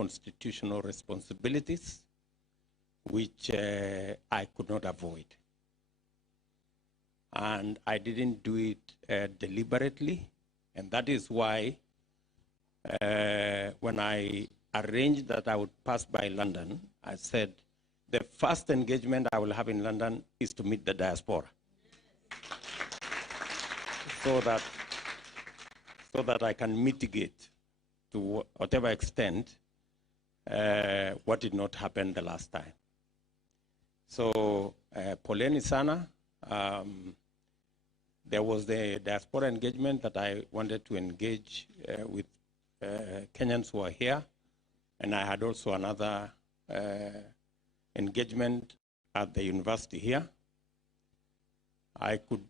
constitutional responsibilities, which I could not avoid. And I didn't do it deliberately, and that is why when I arranged that I would pass by London, I said, the first engagement I will have in London is to meet the diaspora. So that I can mitigate to whatever extent what did not happen the last time. So, poleni sana. There was the diaspora engagement that I wanted to engage with Kenyans who are here, and I had also another engagement at the university here. I could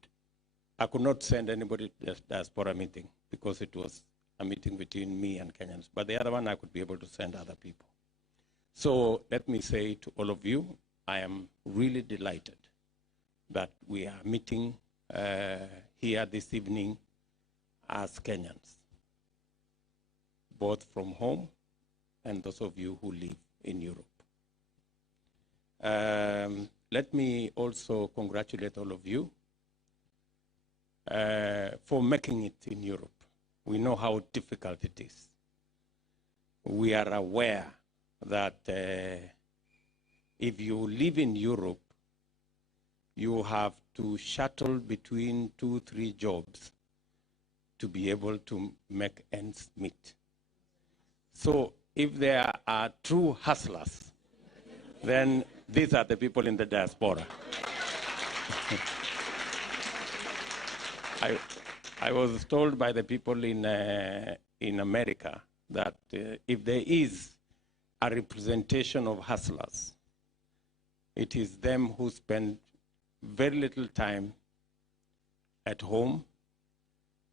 not send anybody to the diaspora meeting because it was a meeting between me and Kenyans. But the other one, I could be able to send other people. So let me say to all of you, I am really delighted that we are meeting here this evening as Kenyans, both from home and those of you who live in Europe. Let me also congratulate all of you for making it in Europe. We know how difficult it is. We are aware that if you live in Europe, you have to shuttle between 2-3 jobs to be able to make ends meet. So if there are true hustlers, then these are the people in the diaspora. I was told by the people in America that if there is a representation of hustlers, it is them who spend very little time at home,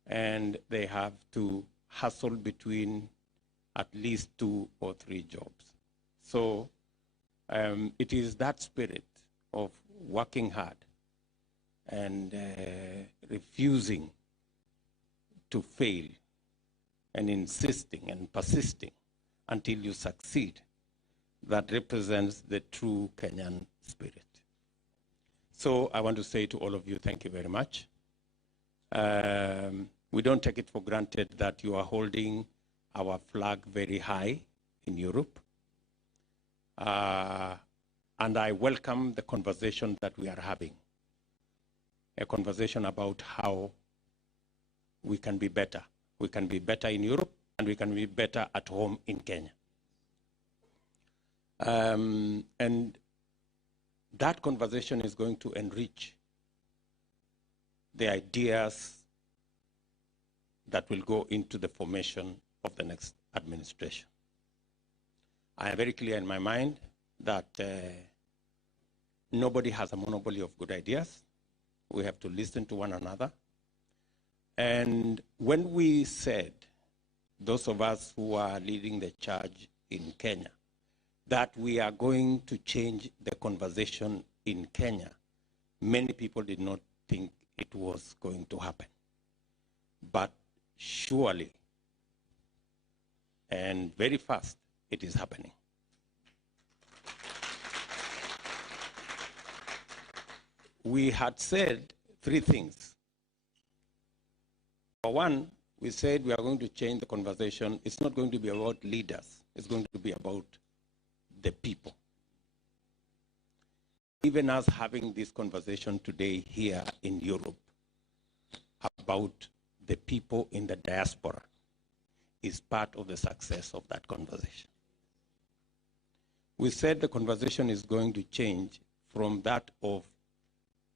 and they have to hustle between at least 2 or 3 jobs. So it is that spirit of working hard and refusing to fail and insisting and persisting until you succeed that represents the true Kenyan spirit. So I want to say to all of you, thank you very much. We don't take it for granted that you are holding our flag very high in Europe. And I welcome the conversation that we are having, a conversation about how we can be better. We can be better in Europe, and we can be better at home in Kenya. And that conversation is going to enrich the ideas that will go into the formation of the next administration. I am very clear in my mind that nobody has a monopoly of good ideas. We have to listen to one another. And when we said, those of us who are leading the charge in Kenya, that we are going to change the conversation in Kenya, many people did not think it was going to happen. But surely, and very fast, it is happening. We had said 3 things. For one, we said we are going to change the conversation. It's not going to be about leaders. It's going to be about the people. Even us having this conversation today here in Europe about the people in the diaspora is part of the success of that conversation. We said the conversation is going to change from that of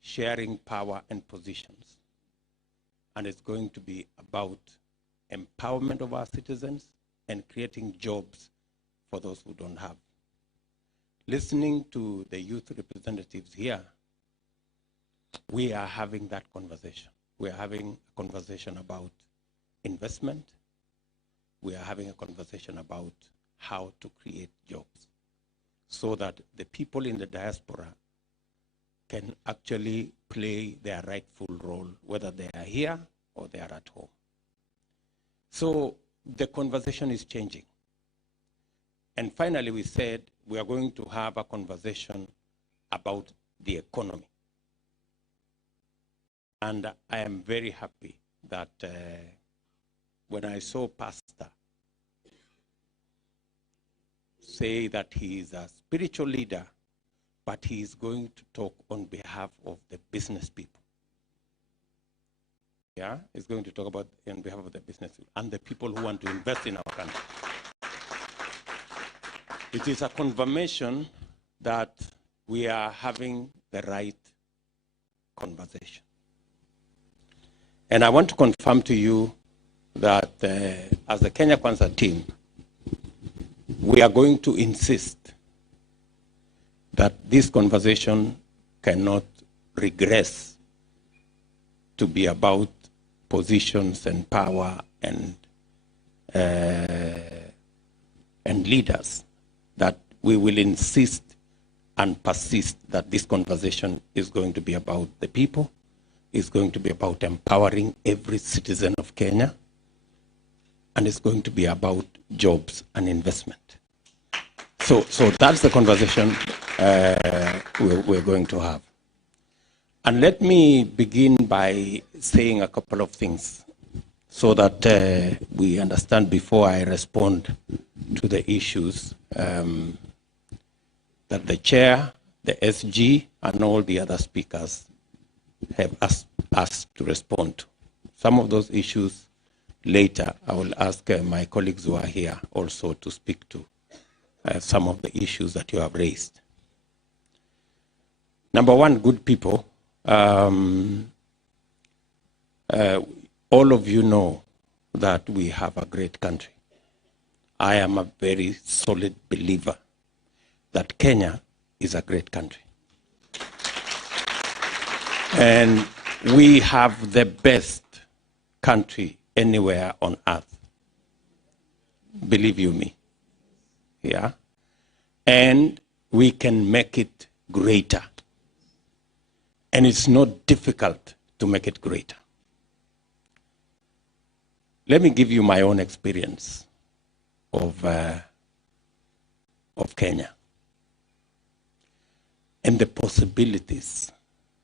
sharing power and positions, and it's going to be about empowerment of our citizens and creating jobs for those who don't have. Listening to the youth representatives here, we are having that conversation. We are having a conversation about investment. We are having a conversation about how to create jobs so that the people in the diaspora can actually play their rightful role, whether they are here or they are at home. So the conversation is changing. And finally, we said we are going to have a conversation about the economy. And I am very happy that when I saw Pastor say that he is a spiritual leader, but he is going to talk on behalf of the business people. Yeah, he's going to talk about on behalf of the business people and the people who want to invest in our country. It is a confirmation that we are having the right conversation. And I want to confirm to you that as the Kenya Kwanza team, we are going to insist that this conversation cannot regress to be about positions and power and leaders, that we will insist and persist that this conversation is going to be about the people, is going to be about empowering every citizen of Kenya, and it's going to be about jobs and investment. So that's the conversation we're going to have. And let me begin by saying a couple of things so that we understand before I respond to the issues that the chair, the SG, and all the other speakers have asked us to respond to. Some of those issues later, I will ask my colleagues who are here also to speak to some of the issues that you have raised. Number one, good people. All of you know that we have a great country. I am a very solid believer that Kenya is a great country. And we have the best country anywhere on earth. Believe you me. Yeah? And we can make it greater. And it's not difficult to make it greater. Let me give you my own experience of Kenya and the possibilities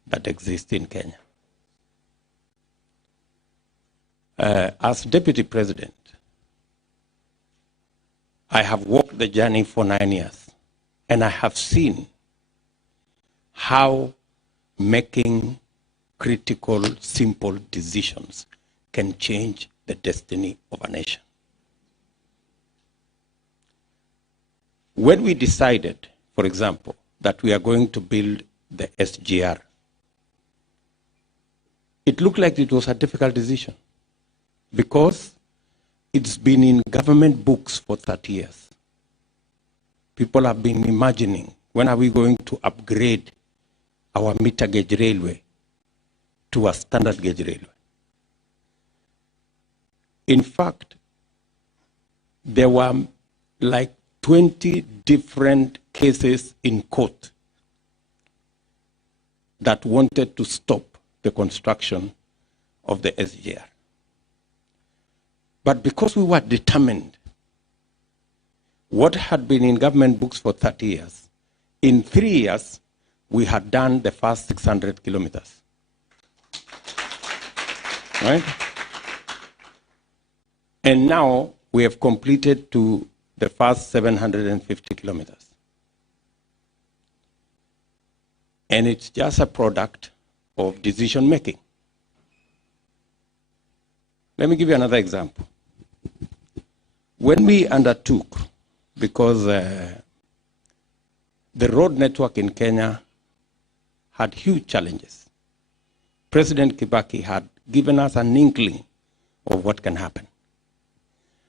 that exist in Kenya. As Deputy President, I have walked the journey for 9 years, and I have seen how making critical, simple decisions can change the destiny of a nation. When we decided, for example, that we are going to build the SGR, it looked like it was a difficult decision because it's been in government books for 30 years. People have been imagining, when are we going to upgrade our meter gauge railway to a standard gauge railway? In fact, there were like 20 different cases in court that wanted to stop the construction of the SGR. But because we were determined, what had been in government books for 30 years, in 3 years, we had done the first 600 kilometers. Right? And now we have completed to the first 750 kilometers. And it's just a product of decision making. Let me give you another example. When we undertook, because the road network in Kenya had huge challenges, President Kibaki had given us an inkling of what can happen.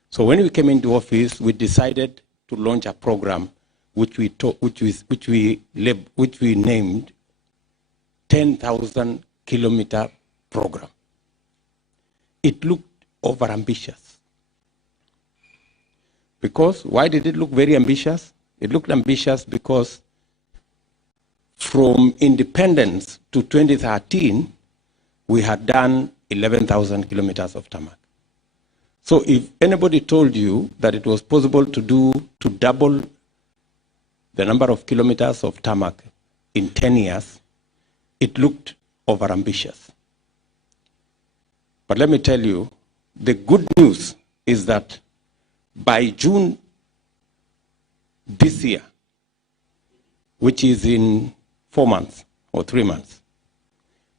So when we came into office, we decided to launch a program which we named 10,000 kilometer program. It looked over ambitious. Because, why did it look very ambitious? It looked ambitious because from independence to 2013, we had done 11,000 kilometers of tarmac. So if anybody told you that it was possible to double the number of kilometers of tarmac in 10 years, it looked overambitious. But let me tell you, the good news is that by June this year, which is in 4 months or 3 months,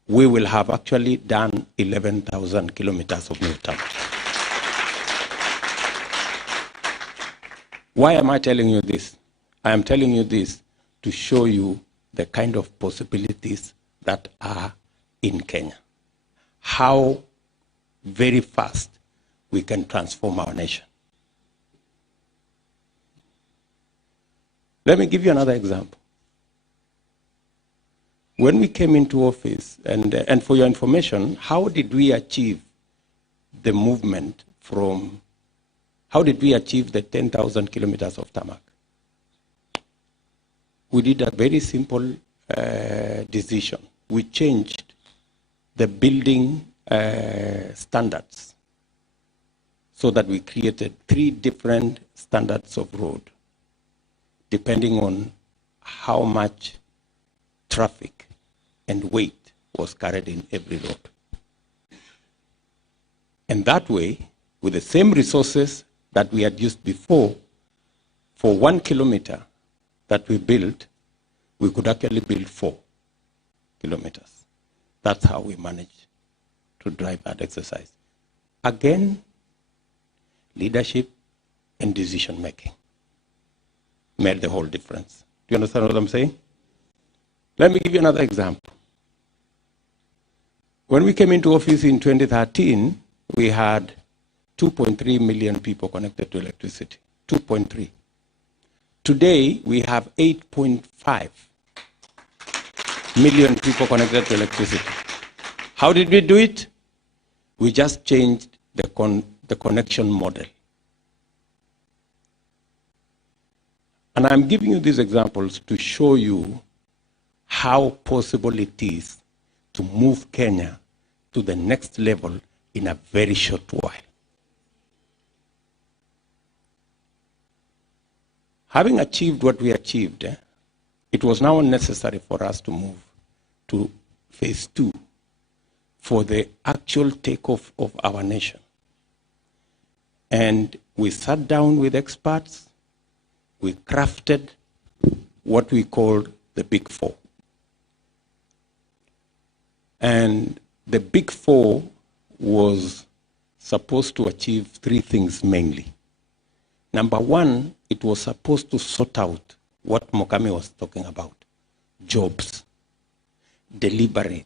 we will have actually done 11,000 kilometers of new tarmac. Why am I telling you this? I am telling you this to show you the kind of possibilities that are in Kenya. How very fast we can transform our nation. Let me give you another example. When we came into office, and for your information, how did we achieve the movement from, how did we achieve the 10,000 kilometers of tarmac? We did a very simple decision. We changed the building standards so that we created 3 different standards of road, depending on how much traffic and weight was carried in every road. And that way, with the same resources that we had used before, for 1 kilometer that we built, we could actually build 4 kilometers. That's how we managed to drive that exercise. Again, leadership and decision making made the whole difference. Do you understand what I'm saying? Let me give you another example. When we came into office in 2013, we had 2.3 million people connected to electricity. 2.3. Today, we have 8.5 million people connected to electricity. How did we do it? We just changed the connection model. And I'm giving you these examples to show you how possible it is to move Kenya to the next level in a very short while. Having achieved what we achieved, it was now necessary for us to move to phase 2 for the actual takeoff of our nation. And we sat down with experts, we crafted what we called the Big Four. And the Big Four was supposed to achieve 3 things mainly. Number 1, it was supposed to sort out what Mokami was talking about, jobs, deliberate.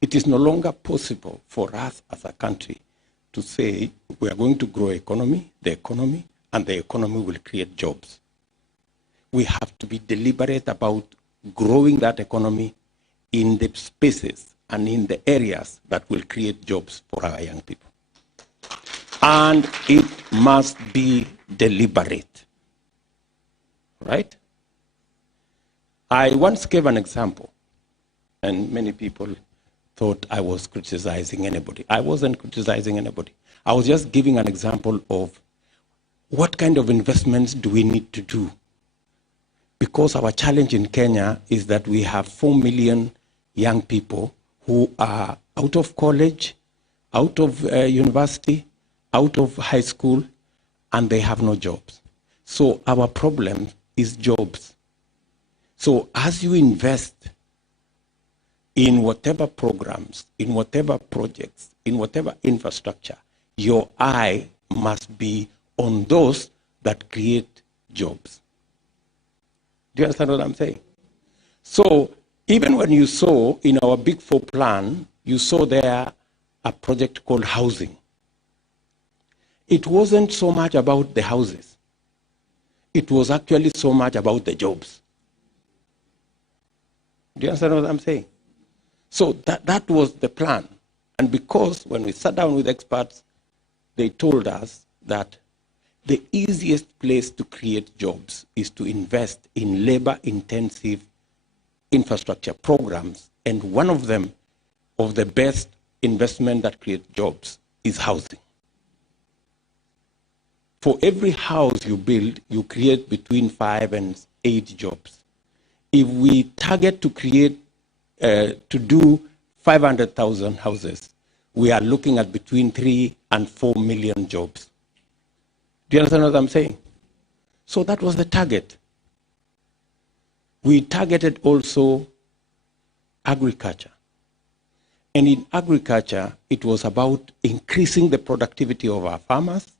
It is no longer possible for us as a country to say we are going to grow the economy, and the economy will create jobs. We have to be deliberate about growing that economy in the spaces and in the areas that will create jobs for our young people. And it must be deliberate, right? I once gave an example, and many people thought I was criticizing anybody. I wasn't criticizing anybody. I was just giving an example of what kind of investments do we need to do? Because our challenge in Kenya is that we have 4 million young people who are out of college, out of university, out of high school, and they have no jobs. So our problem is jobs. So as you invest in whatever programs, in whatever projects, in whatever infrastructure, your eye must be on those that create jobs. Do you understand what I'm saying? So even when you saw in our Big Four plan, you saw there a project called housing. It wasn't so much about the houses. It was actually so much about the jobs. Do you understand what I'm saying? So that was the plan. And because when we sat down with experts, they told us that the easiest place to create jobs is to invest in labor-intensive infrastructure programs. And one of them, of the best investment that creates jobs, is housing. For every house you build, you create between 5 and 8 jobs. If we target to create, to do 500,000 houses, we are looking at between 3 and 4 million jobs. Do you understand what I'm saying? So that was the target. We targeted also agriculture. And in agriculture, it was about increasing the productivity of our farmers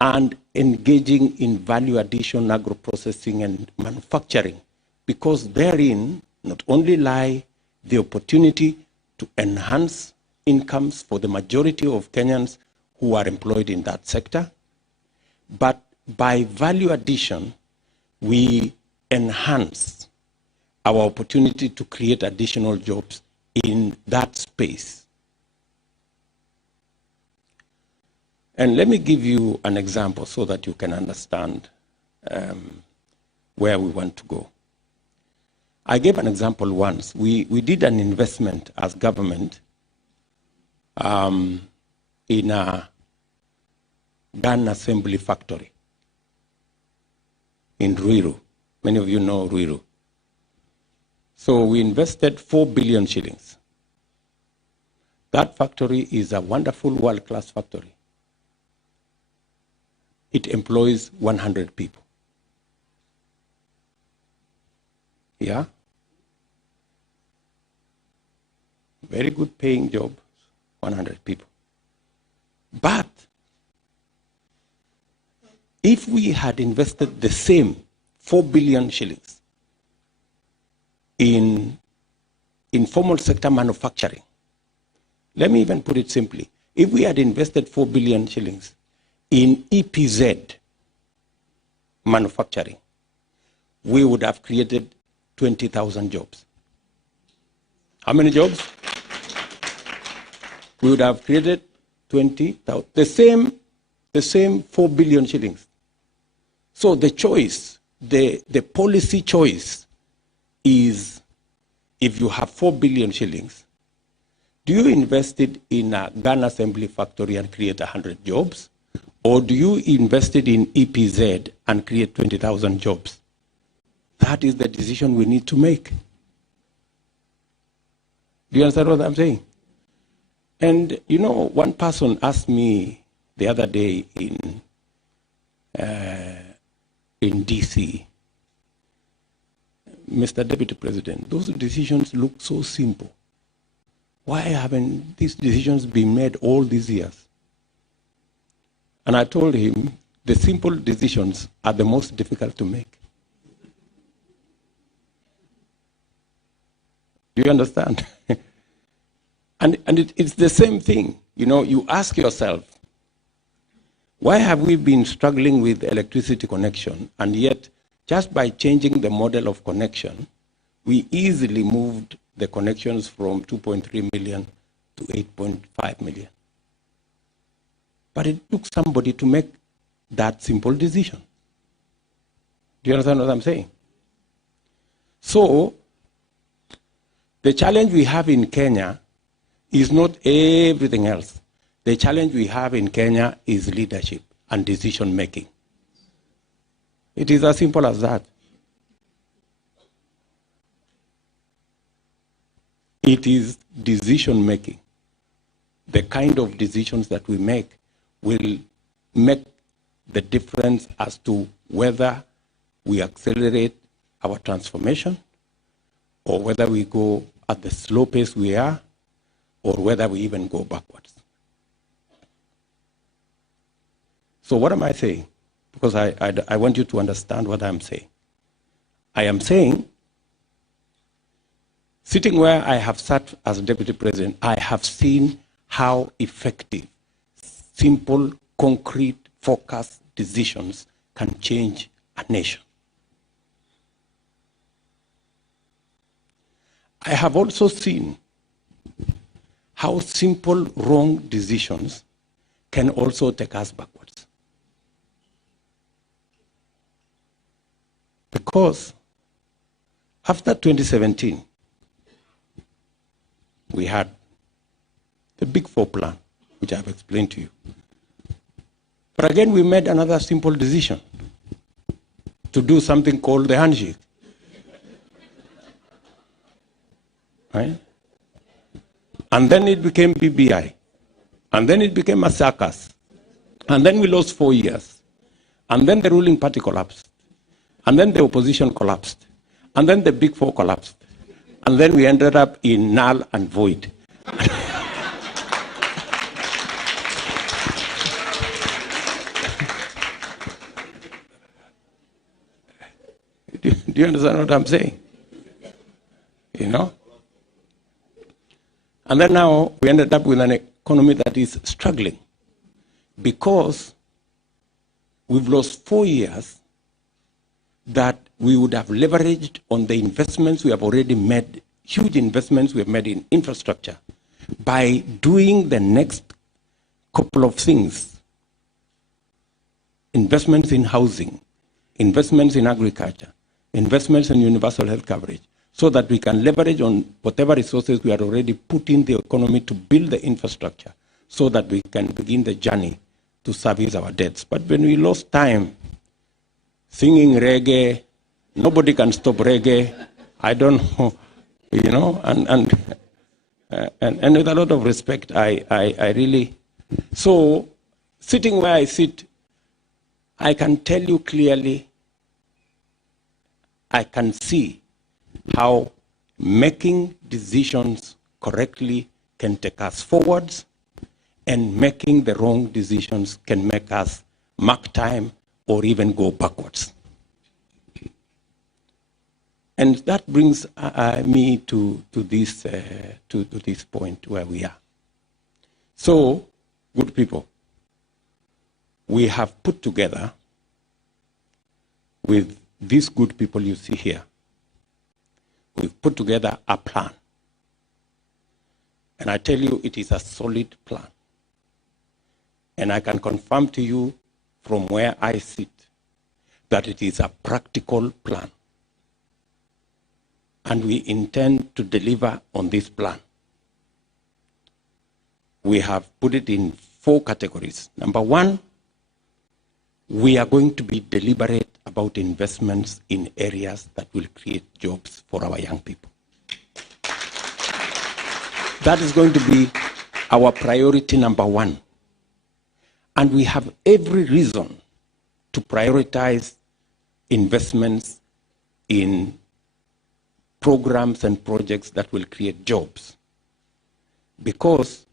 and engaging in value addition, agro-processing, and manufacturing, because therein not only lie the opportunity to enhance incomes for the majority of Kenyans who are employed in that sector, but by value addition, we enhance our opportunity to create additional jobs in that space. And let me give you an example so that you can understand where we want to go. I gave an example once. We did an investment as government in a gun assembly factory in Ruto. Many of you know Ruto. So we invested 4 billion shillings. That factory is a wonderful world-class factory. It employs 100 people. Yeah? Very good paying job, 100 people. But if we had invested the same 4 billion shillings in informal sector manufacturing, let me even put it simply, if we had invested 4 billion shillings in EPZ manufacturing, we would have created 20,000 jobs. How many jobs? We would have created 20,000. The same 4 billion shillings. So the choice, the policy choice is, if you have 4 billion shillings, do you invest it in a gun assembly factory and create 100 jobs? Or do you invest it in EPZ and create 20,000 jobs? That is the decision we need to make. Do you understand what I'm saying? And you know, one person asked me the other day in DC, Mr. Deputy President, those decisions look so simple. Why haven't these decisions been made all these years? And I told him, the simple decisions are the most difficult to make. Do you understand? and it's the same thing. You know, you ask yourself, why have we been struggling with electricity connection, and yet just by changing the model of connection, we easily moved the connections from 2.3 million to 8.5 million. But it took somebody to make that simple decision. Do you understand what I'm saying? So, the challenge we have in Kenya is not everything else. The challenge we have in Kenya is leadership and decision making. It is as simple as that. It is decision making. The kind of decisions that we make will make the difference as to whether we accelerate our transformation or whether we go at the slow pace we are or whether we even go backwards. So what am I saying? Because I want you to understand what I'm saying. I am saying, sitting where I have sat as Deputy President, I have seen how effective simple, concrete, focused decisions can change a nation. I have also seen how simple, wrong decisions can also take us backwards. Because after 2017, we had the Big Four plan, which I have explained to you. But again, we made another simple decision to do something called the handshake. Right? And then it became BBI. And then it became a circus. And then we lost 4 years. And then the ruling party collapsed. And then the opposition collapsed. And then the big four collapsed. And then we ended up in null and void. Do you understand what I'm saying? You know? And then now we ended up with an economy that is struggling because we've lost 4 years that we would have leveraged on the investments we have already made, huge investments we have made in infrastructure, by doing the next couple of things. Investments in housing, investments in agriculture, investments in universal health coverage, so that we can leverage on whatever resources we had already put in the economy to build the infrastructure, so that we can begin the journey to service our debts. But when we lost time singing reggae, nobody can stop reggae, I don't know, you know, and with a lot of respect, I really, so sitting where I sit, I can tell you clearly, I can see how making decisions correctly can take us forwards, and making the wrong decisions can make us mark time or even go backwards. And that brings me to this point where we are. So, good people, we have put together with these good people you see here, we've put together a plan. And I tell you, it is a solid plan. And I can confirm to you from where I sit that it is a practical plan. And we intend to deliver on this plan. We have put it in 4 categories. Number 1, we are going to be deliberate about investments in areas that will create jobs for our young people. That is going to be our priority number 1. And we have every reason to prioritize investments in programs and projects that will create jobs. Because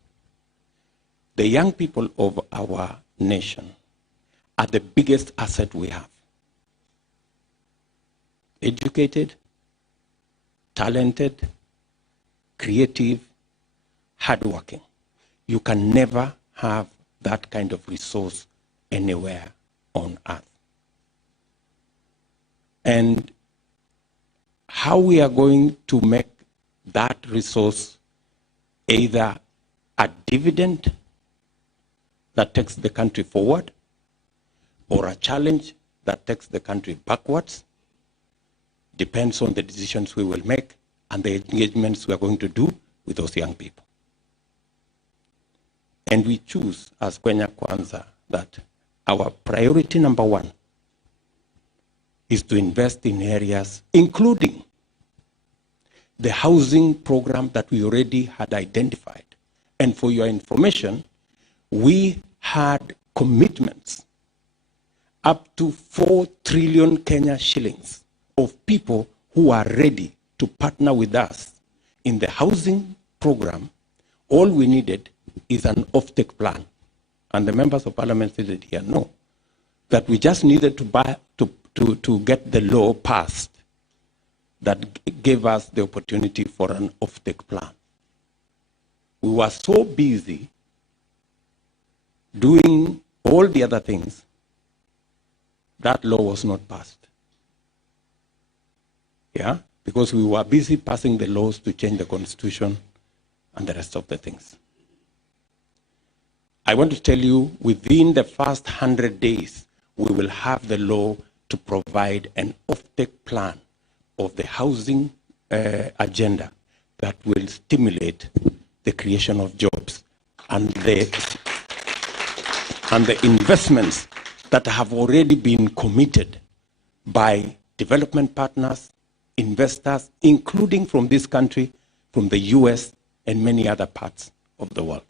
the young people of our nation are the biggest asset we have. Educated, talented, creative, hardworking. You can never have that kind of resource anywhere on earth. And how we are going to make that resource either a dividend that takes the country forward, or a challenge that takes the country backwards, depends on the decisions we will make and the engagements we are going to do with those young people. And we choose as Kenya Kwanza that our priority number 1 is to invest in areas, including the housing program that we already had identified. And for your information, we had commitments up to 4 trillion Kenya shillings of people who are ready to partner with us in the housing program. All we needed is an offtake plan. And the members of parliament said here, no, that we just needed to get the law passed that gave us the opportunity for an offtake plan. We were so busy doing all the other things, that law was not passed. Yeah? Because we were busy passing the laws to change the constitution and the rest of the things. I want to tell you, within the first 100 days, we will have the law to provide an offtake plan of the housing agenda that will stimulate the creation of jobs. And and the investments that have already been committed by development partners, investors, including from this country, from the US, and many other parts of the world.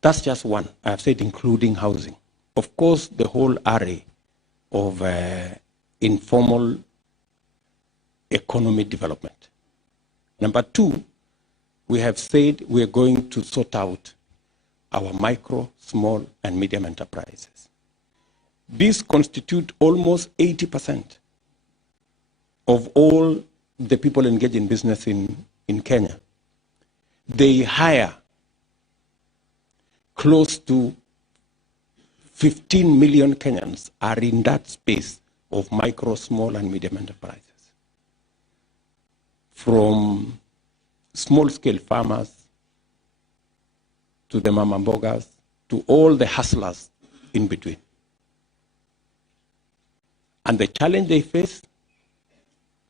That's just one. I've said including housing. Of course, the whole array of informal economy development. Number two, we have said we're going to sort out our micro, small, and medium enterprises. These constitute almost 80% of all the people engaged in business in Kenya. They hire close to 15 million Kenyans are in that space of micro, small, and medium enterprises. From small-scale farmers to the mama mbogas to all the hustlers in between. And the challenge they face,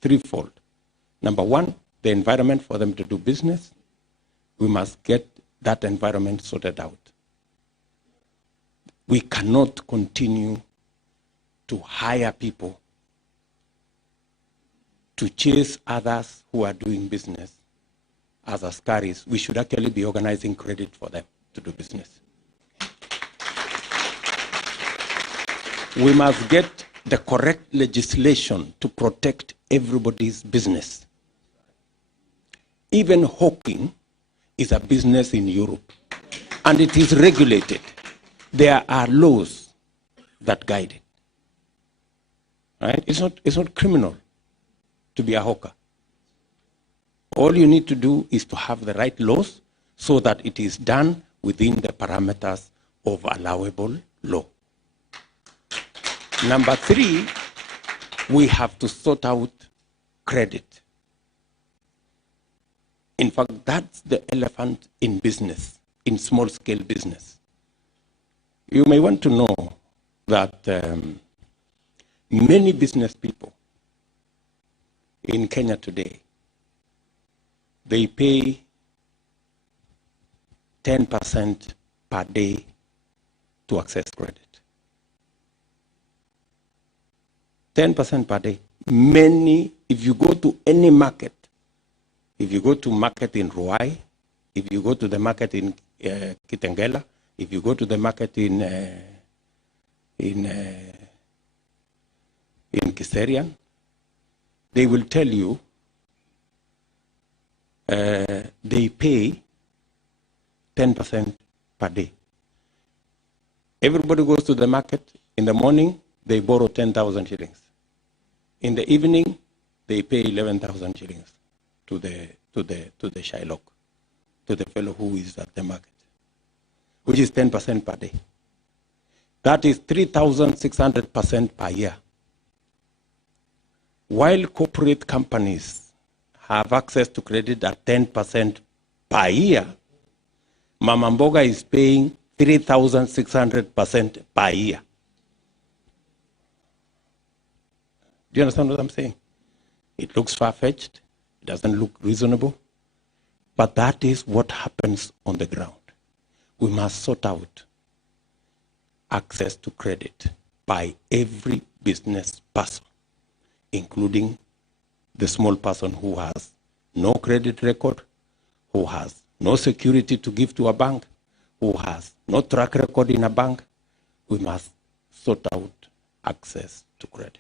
threefold. Number one, the environment for them to do business. We must get that environment sorted out. We cannot continue to hire people to chase others who are doing business as askaris. We should actually be organizing credit for them to do business. We must get the correct legislation to protect everybody's business. Even hawking is a business in Europe, and it is regulated. There are laws that guide it. Right? It's not criminal to be a hawker. All you need to do is to have the right laws so that it is done within the parameters of allowable law. Number three, we have to sort out credit. In fact, that's the elephant in business, in small-scale business. You may want to know that many business people in Kenya today, they pay 10% per day to access credit. 10% per day. Many, if you go to any market, if you go to market in Ruai, if you go to the market in Kitengela, if you go to the market in Kiserian, they will tell you they pay 10% per day. Everybody goes to the market. In the morning, they borrow 10,000 shillings. In the evening, they pay 11,000 shillings to the Shylock, to the fellow who is at the market, which is 10% per day. That is 3,600% per year. While corporate companies have access to credit at 10% per year, Mama Mboga is paying 3,600% per year. Do you understand what I'm saying? It looks far-fetched. It doesn't look reasonable. But that is what happens on the ground. We must sort out access to credit by every business person, including the small person who has no credit record, who has no security to give to a bank, who has no track record in a bank. We must sort out access to credit.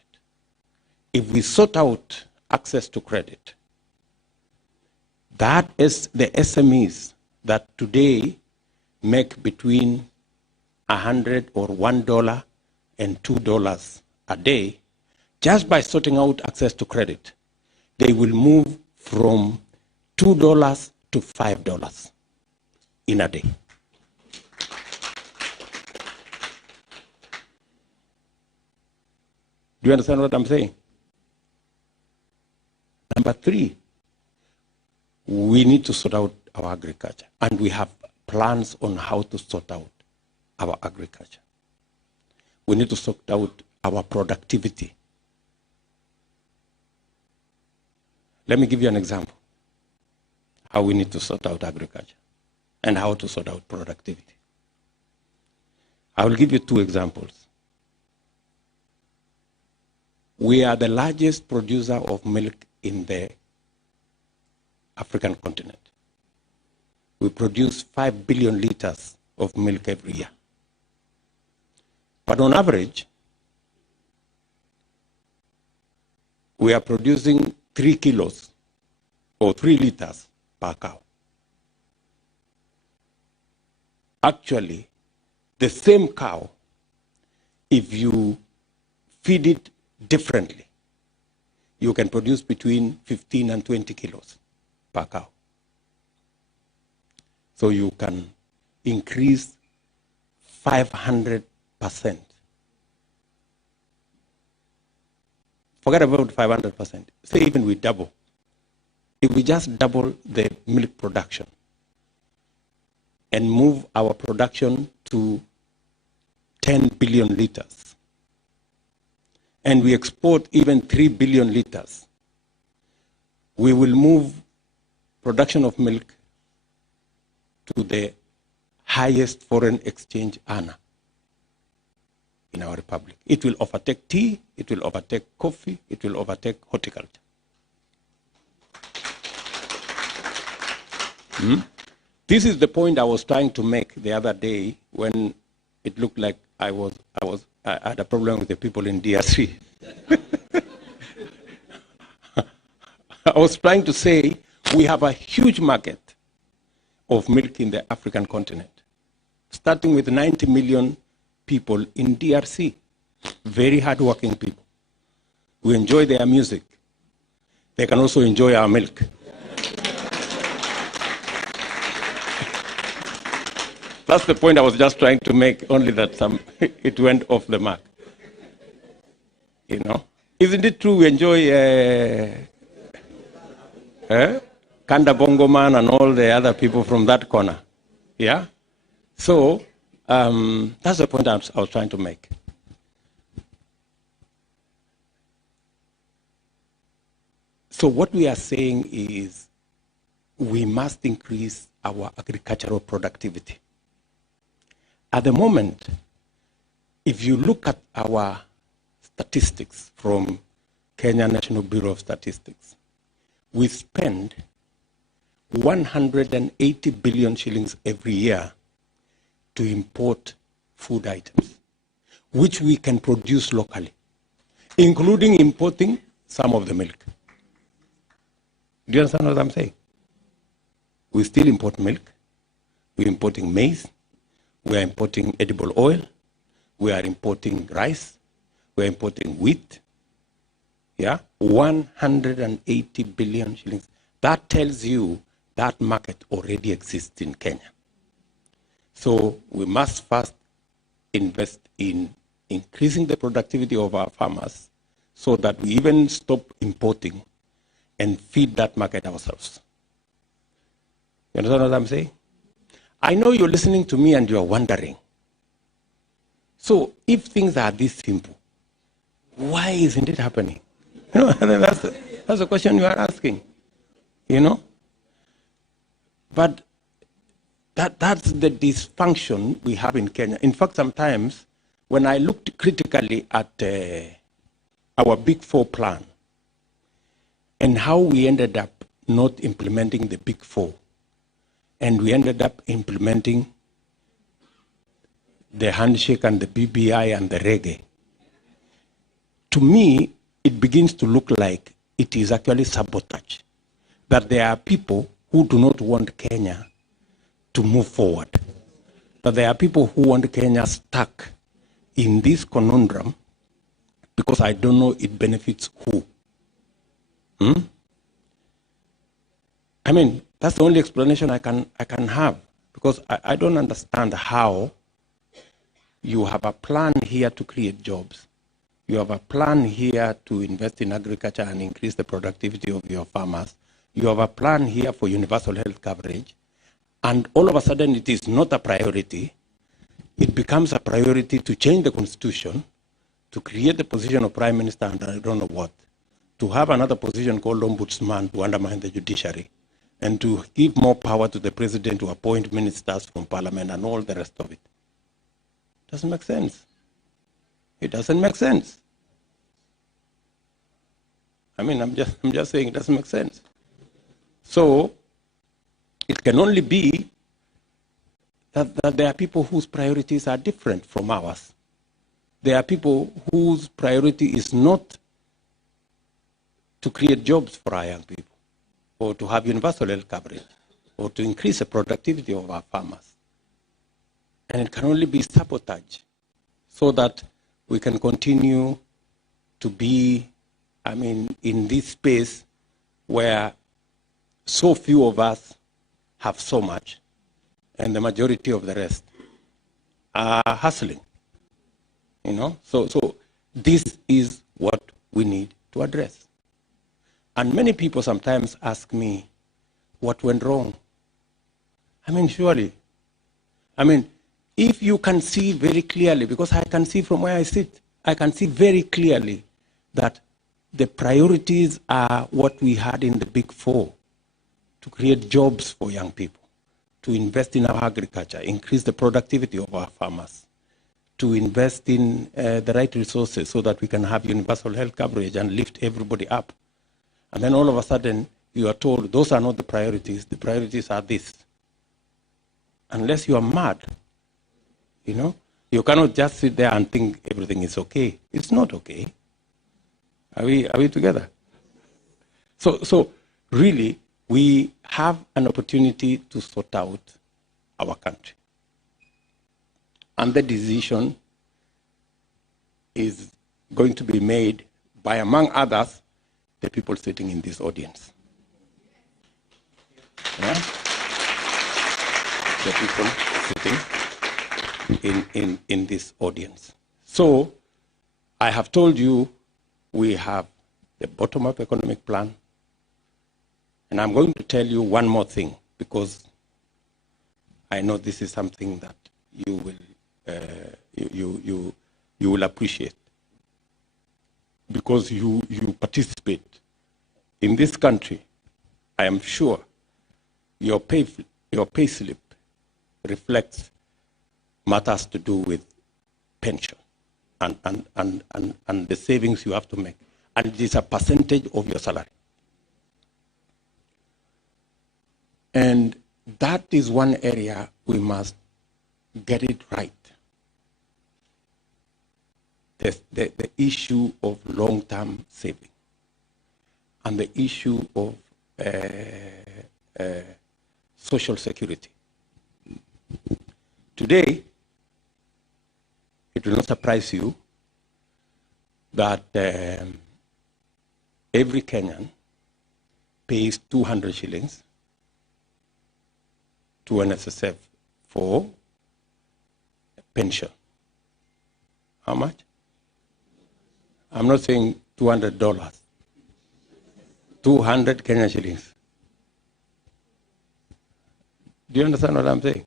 If we sort out access to credit, that is the SMEs that today make between $100 or $1 and $2 a day, just by sorting out access to credit, they will move from $2 to $5 in a day. Do you understand what I'm saying? Number three, we need to sort out our agriculture, and we have plans on how to sort out our agriculture. We need to sort out our productivity. Let me give you an example how we need to sort out agriculture and how to sort out productivity. I will give you two examples. We are the largest producer of milk in the African continent. We produce 5 billion liters of milk every year. But on average, we are producing 3 kilos or 3 liters per cow. Actually, the same cow, if you feed it differently, you can produce between 15 and 20 kilos per cow. So you can increase 500%. Forget about 500%. Say even we double. If we just double the milk production and move our production to 10 billion liters, and we export even 3 billion liters, we will move production of milk to the highest foreign exchange earner in our republic. It will overtake tea, it will overtake coffee, it will overtake horticulture. This is the point I was trying to make the other day when it looked like I had a problem with the people in DRC. I was trying to say we have a huge market of milk in the African continent, starting with 90 million people in DRC, very hardworking people. We enjoy their music. They can also enjoy our milk. That's the point I was just trying to make, only that it went off the mark. You know? Isn't it true we enjoy Kanda Bongo Man and all the other people from that corner? Yeah? So, that's the point I was trying to make. So what we are saying is we must increase our agricultural productivity. At the moment, if you look at our statistics from Kenya National Bureau of Statistics, we spend 180 billion shillings every year to import food items, which we can produce locally, including importing some of the milk. Do you understand what I'm saying? We still import milk. We're importing maize. We are importing edible oil. We are importing rice. We are importing wheat. Yeah, 180 billion shillings. That tells you that market already exists in Kenya. So we must first invest in increasing the productivity of our farmers so that we even stop importing and feed that market ourselves. You understand what I'm saying? I know you're listening to me and you're wondering, so if things are this simple, why isn't it happening? You know, that's the question you are asking, you know? But that's the dysfunction we have in Kenya. In fact, sometimes when I looked critically at our Big Four plan and how we ended up not implementing the Big Four, and we ended up implementing the handshake and the BBI and the reggae, to me, it begins to look like it is actually sabotage. That there are people who do not want Kenya to move forward. That there are people who want Kenya stuck in this conundrum because I don't know it benefits who. I mean, that's the only explanation I can have, because I don't understand how you have a plan here to create jobs. You have a plan here to invest in agriculture and increase the productivity of your farmers. You have a plan here for universal health coverage. And all of a sudden, it is not a priority. It becomes a priority to change the constitution, to create the position of prime minister and I don't know what, to have another position called ombudsman to undermine the judiciary, and to give more power to the president to appoint ministers from parliament and all the rest of it. Doesn't make sense. It doesn't make sense. I mean, I'm just saying it doesn't make sense. So it can only be that there are people whose priorities are different from ours. There are people whose priority is not to create jobs for our young people, or to have universal health coverage, or to increase the productivity of our farmers. And it can only be sabotage so that we can continue to be, I mean, in this space where so few of us have so much, and the majority of the rest are hustling. You know, so this is what we need to address. And many people sometimes ask me, what went wrong? I mean, surely, I mean, if you can see very clearly, because I can see from where I sit, I can see very clearly that the priorities are what we had in the Big Four: to create jobs for young people, to invest in our agriculture, increase the productivity of our farmers, to invest in the right resources so that we can have universal health coverage and lift everybody up. And then all of a sudden, you are told those are not the priorities are this. Unless you are mad, you know, you cannot just sit there and think everything is okay. It's not okay. Are we together? So really, we have an opportunity to sort out our country. And the decision is going to be made by, among others, the people sitting in this audience. Yeah? The people sitting in this audience. So I have told you we have the bottom-up economic plan. And I'm going to tell you one more thing, because I know this is something that you will appreciate, because you participate in this country. I am sure your pay slip reflects matters to do with pension and the savings you have to make, and it is a percentage of your salary. And that is one area we must get it right. The issue of long-term saving and the issue of social security. Today, it will not surprise you that every Kenyan pays 200 shillings to NSSF for pension. How much? I'm not saying $200. 200 Kenyan shillings. Do you understand what I'm saying?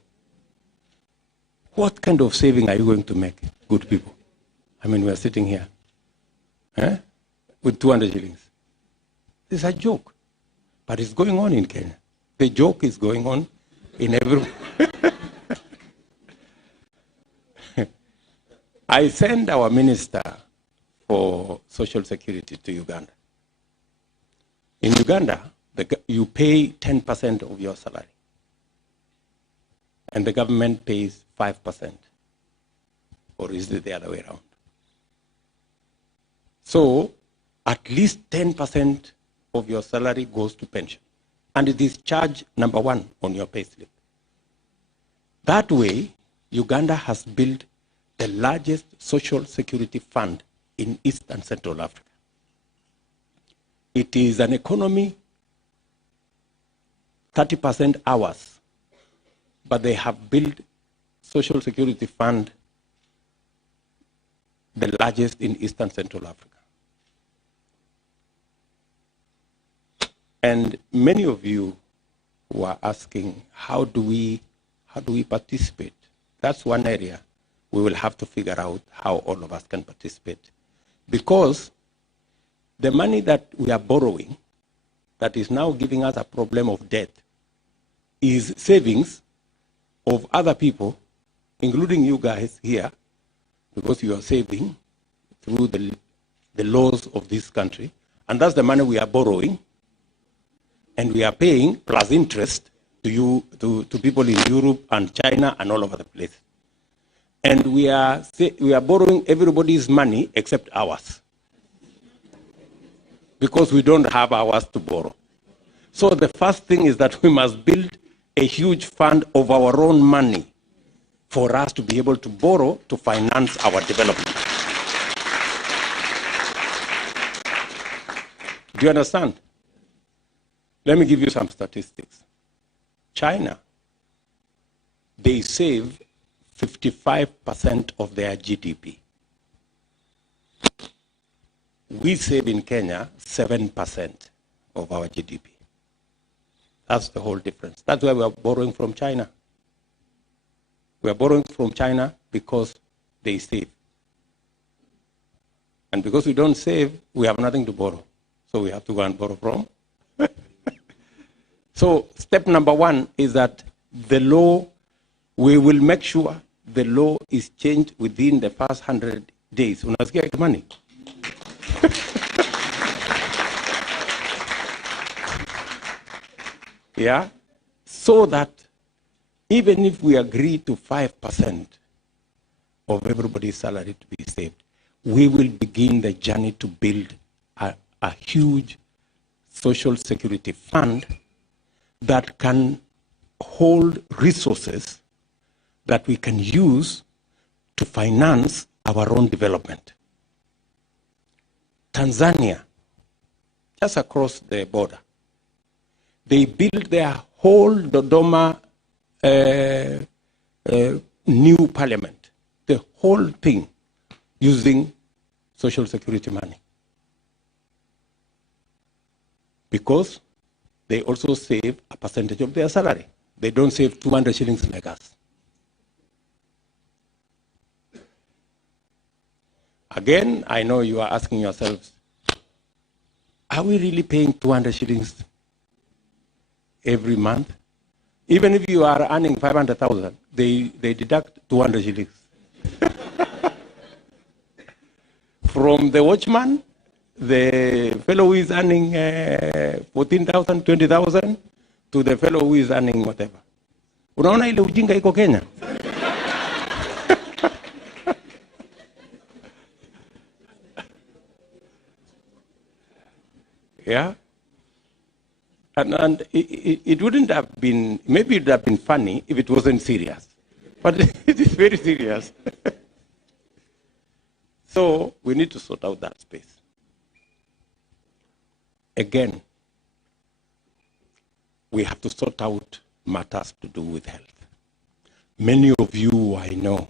What kind of saving are you going to make, good people? I mean, we're sitting here with 200 shillings. It's a joke, but it's going on in Kenya. The joke is going on in every... I sent our minister for Social Security to Uganda. In Uganda, you pay 10% of your salary, and the government pays 5%. Or is it the other way around? So at least 10% of your salary goes to pension, and it is charge number 1 on your payslip. That way, Uganda has built the largest social security fund in East and Central Africa. It is an economy 30% ours, but they have built social security fund the largest in East and Central Africa. And many of you were asking, how do we participate? That's one area we will have to figure out how all of us can participate. Because the money that we are borrowing, that is now giving us a problem of debt, is savings of other people, including you guys here, because you are saving through the laws of this country, and that's the money we are borrowing, and we are paying plus interest to people in Europe and China and all over the place. And we are borrowing everybody's money except ours, because we don't have ours to borrow. So the first thing is that we must build a huge fund of our own money for us to be able to borrow to finance our development. Do you understand? Let me give you some statistics. China, they save 55% of their GDP. We save in Kenya 7% of our GDP. That's the whole difference. That's why we are borrowing from China. We are borrowing from China because they save. And because we don't save, we have nothing to borrow. So we have to go and borrow from. So step number one is that the law, we will make sure the law is changed within the first 100 days. Unasikia Kimani? Yeah, so that even if we agree to 5% of everybody's salary to be saved, we will begin the journey to build a huge social security fund that can hold resources that we can use to finance our own development. Tanzania, just across the border, they built their whole Dodoma new parliament, the whole thing, using social security money. Because they also save a percentage of their salary. They don't save 200 shillings like us. Again, I know you are asking yourselves, are we really paying 200 shillings every month? Even if you are earning 500,000, they deduct 200 shillings. From the watchman, the fellow who is earning 14,000, 20,000, to the fellow who is earning whatever. Unaona ile ujinga iko Kenya? Yeah? And it wouldn't have been, maybe it would have been funny if it wasn't serious. But it is very serious. So we need to sort out that space. Again, we have to sort out matters to do with health. Many of you I know,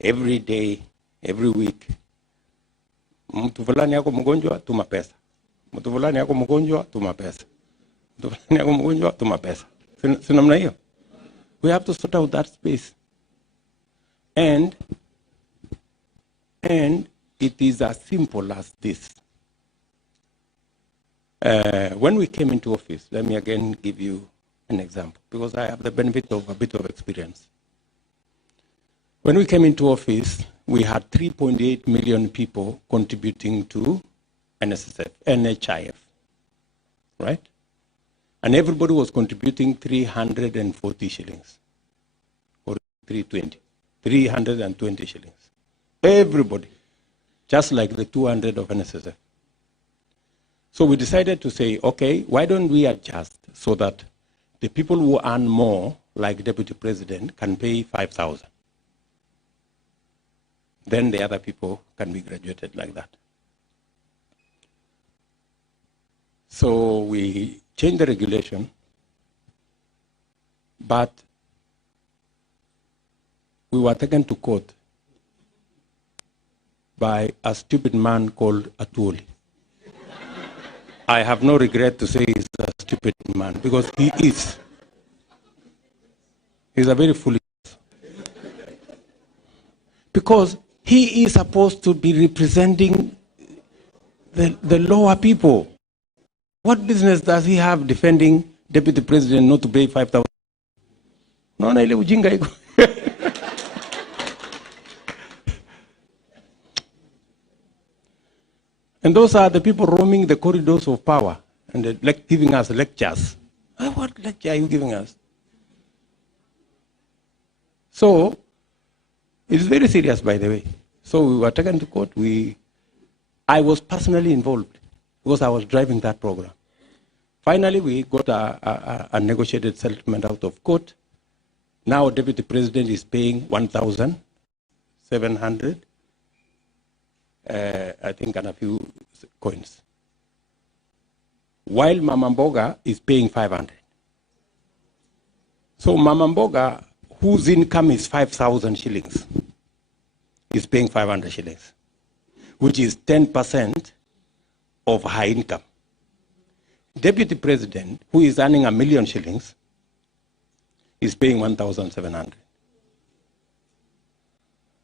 every day, every week, mtu fulani yako mgonjwa, tuma pesa. Mtu fulani yako mgonjwa, tuma pesa. Mtu fulani yako mgonjwa, tuma pesa. Si namna hiyo? We have to sort out that space. And it is as simple as this. When we came into office, let me again give you an example, because I have the benefit of a bit of experience. When we came into office, we had 3.8 million people contributing to NHIF, right? And everybody was contributing 340 shillings, or 320 shillings. Everybody, just like the 200 of NSSF. So we decided to say, okay, why don't we adjust so that the people who earn more, like Deputy President, can pay 5,000. Then the other people can be graduated like that. So we changed the regulation, but we were taken to court by a stupid man called Atuli. I have no regret to say he's a stupid man, because he is. He's a very foolish person. Because he is supposed to be representing the lower people. What business does he have defending Deputy President not to pay 5,000? No, ile ujinga iko. And those are the people roaming the corridors of power and giving us lectures. What lecture are you giving us? So, it's very serious, by the way. So we were taken to court. I was personally involved because I was driving that program. Finally, we got a negotiated settlement out of court. Now, Deputy President is paying 1,700, I think, and a few coins. While Mama Mboga is paying 500. So Mama Mboga, whose income is 5,000 shillings, is paying 500 shillings, which is 10% of her income. Deputy President, who is earning 1,000,000 shillings, is paying 1,700.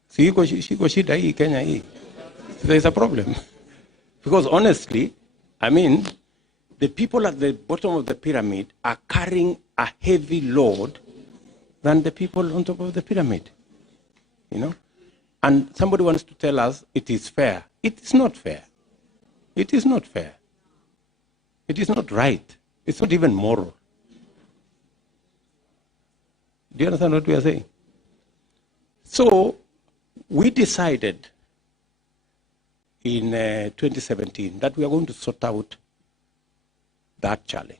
Shida hii Kenya hii. There's a problem. Because honestly, I mean, the people at the bottom of the pyramid are carrying a heavy load than the people on top of the pyramid. You know? And somebody wants to tell us it is fair. It is not fair. It is not fair. It is not right. It's not even moral. Do you understand what we are saying? So we decided in 2017 that we are going to sort out that challenge.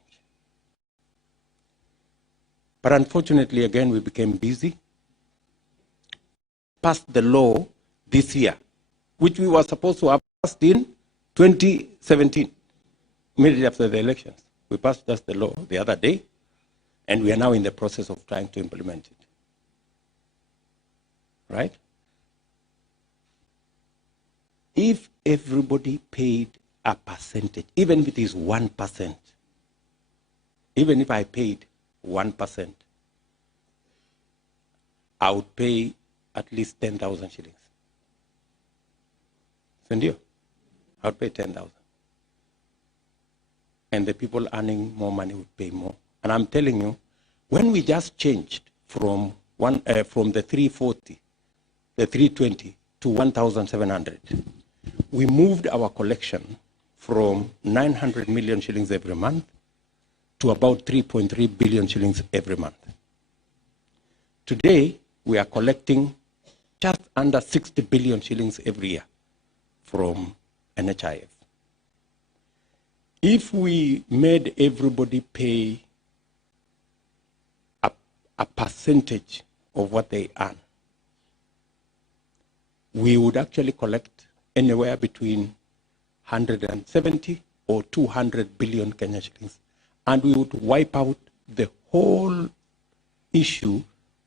But unfortunately, again, we became busy. Passed the law this year, which we were supposed to have passed in 2017, immediately after the elections. We passed just the law the other day, and we are now in the process of trying to implement it. Right? If everybody paid a percentage, even if it is 1%, even if I paid 1%, I would pay at least 10,000 shillings. Sendio? I would pay 10,000. And the people earning more money would pay more. And I'm telling you, when we just changed from the 340, the 320 to 1,700, we moved our collection from 900 million shillings every month to about 3.3 billion shillings every month. Today, we are collecting just under 60 billion shillings every year from NHIF. If we made everybody pay a percentage of what they earn, we would actually collect anywhere between 170 or 200 billion Kenya shillings. And we would wipe out the whole issue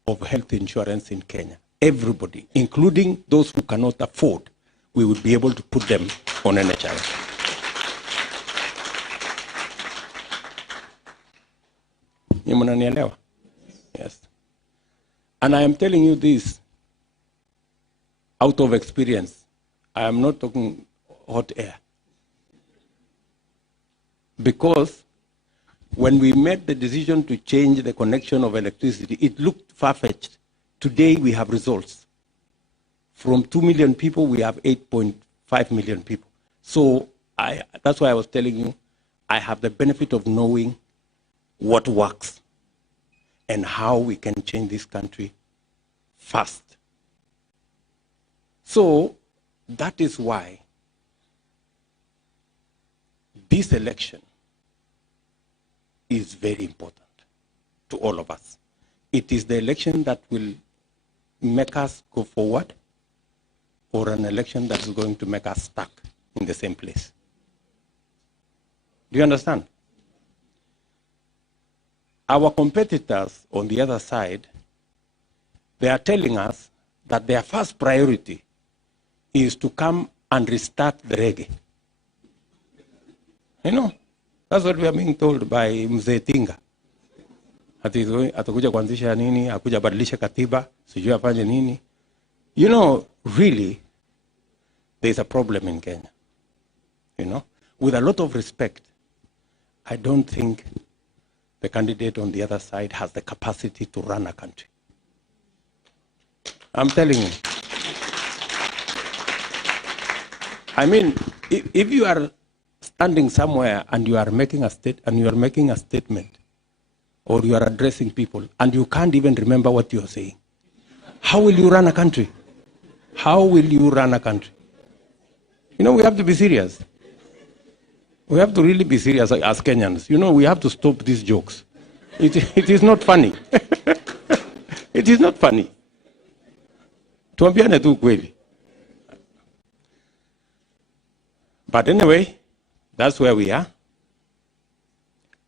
of health insurance in Kenya. Everybody, including those who cannot afford, we would be able to put them on NHIF. Yes. And I am telling you this out of experience. I am not talking hot air. Because when we made the decision to change the connection of electricity, it looked far-fetched. Today we have results. From 2 million people, we have 8.5 million people. So that's why I was telling you, I have the benefit of knowing what works and how we can change this country fast. So that is why this election is very important to all of us. It is the election that will make us go forward, or an election that is going to make us stuck in the same place. Do you understand? Our competitors on the other side, they are telling us that their first priority is to come and restart the reggae. You know, that's what we are being told by Mzee Tinga. Atakuja kuanzisha nini, akuja badilisha katiba, sijui afanye nini. You know, really, there's a problem in Kenya. You know, with a lot of respect, I don't think the candidate on the other side has the capacity to run a country. I'm telling you. I mean, if you are standing somewhere and you are making a statement, or you are addressing people, and you can't even remember what you are saying, how will you run a country? How will you run a country? You know, we have to be serious. We have to really be serious as Kenyans. You know, we have to stop these jokes. It is not funny. It is not funny. Tuambiane tu kweli. But anyway, that's where we are.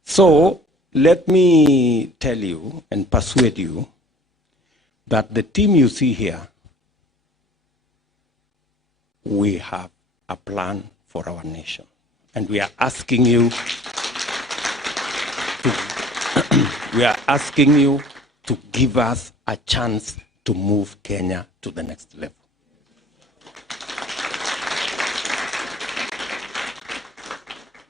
So let me tell you and persuade you that the team you see here, we have a plan for our nation. And we are asking you to give us a chance to move Kenya to the next level.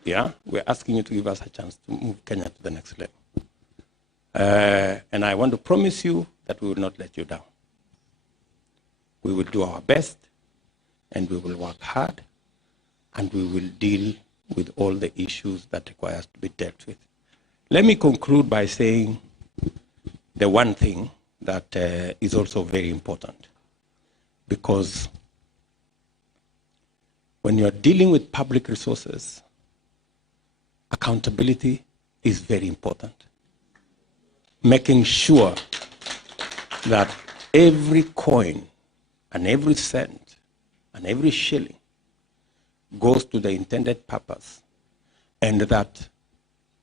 Yeah, we're asking you to give us a chance to move Kenya to the next level. And I want to promise you that we will not let you down. We will do our best, and we will work hard, and we will deal with all the issues that require to be dealt with. Let me conclude by saying the one thing that is also very important, because when you're dealing with public resources, accountability is very important. Making sure that every coin and every cent and every shilling goes to the intended purpose, and that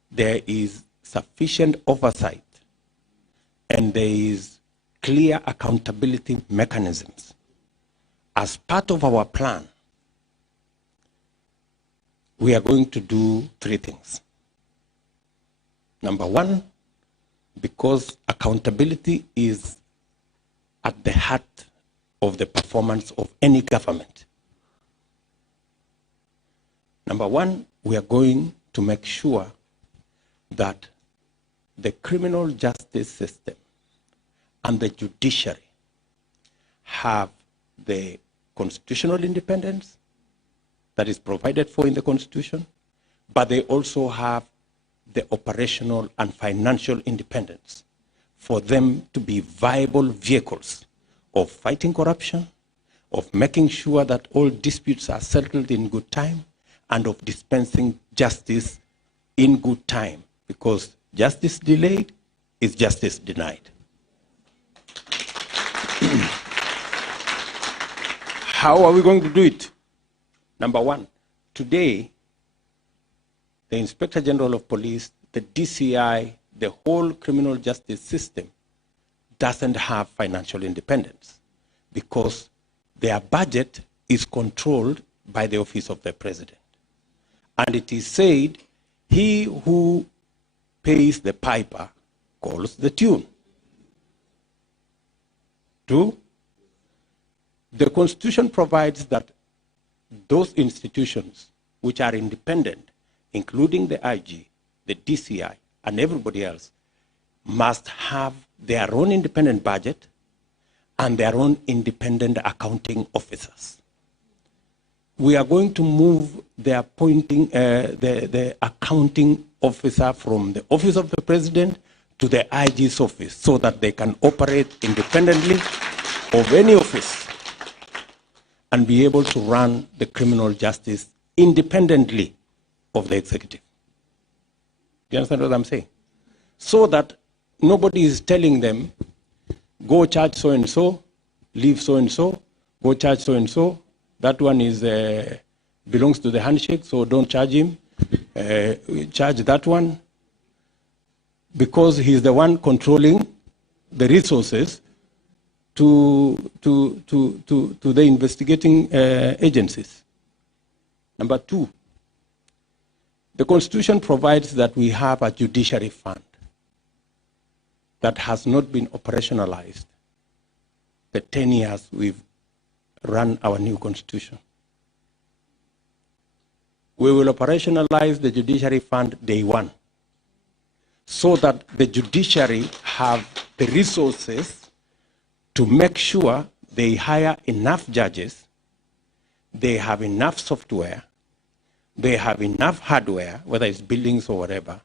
there is sufficient oversight and there is clear accountability mechanisms. As part of our plan, we are going to do three things. Number one, because accountability is at the heart of the performance of any government. Number one, we are going to make sure that the criminal justice system and the judiciary have the constitutional independence that is provided for in the Constitution, but they also have the operational and financial independence for them to be viable vehicles of fighting corruption, of making sure that all disputes are settled in good time, and of dispensing justice in good time, because justice delayed is justice denied. How are we going to do it? Number one, today, the Inspector General of Police, the DCI, the whole criminal justice system doesn't have financial independence because their budget is controlled by the office of the president. And it is said, he who pays the piper calls the tune. Two, the Constitution provides that those institutions which are independent, including the IG, the DCI, and everybody else, must have their own independent budget and their own independent accounting officers. We are going to move the appointing, the accounting officer from the office of the president to the IG's office so that they can operate independently of any office and be able to run the criminal justice independently of the executive. Do you understand what I'm saying? So that nobody is telling them, go charge so-and-so, leave so-and-so, go charge so-and-so. That one is belongs to the handshake, so don't charge him. Charge that one, because he's the one controlling the resources to the investigating agencies. Number two, the Constitution provides that we have a judiciary fund that has not been operationalized the 10 years we've run our new Constitution. We will operationalize the judiciary fund day one so that the judiciary have the resources to make sure they hire enough judges, they have enough software, they have enough hardware, whether it's buildings or whatever,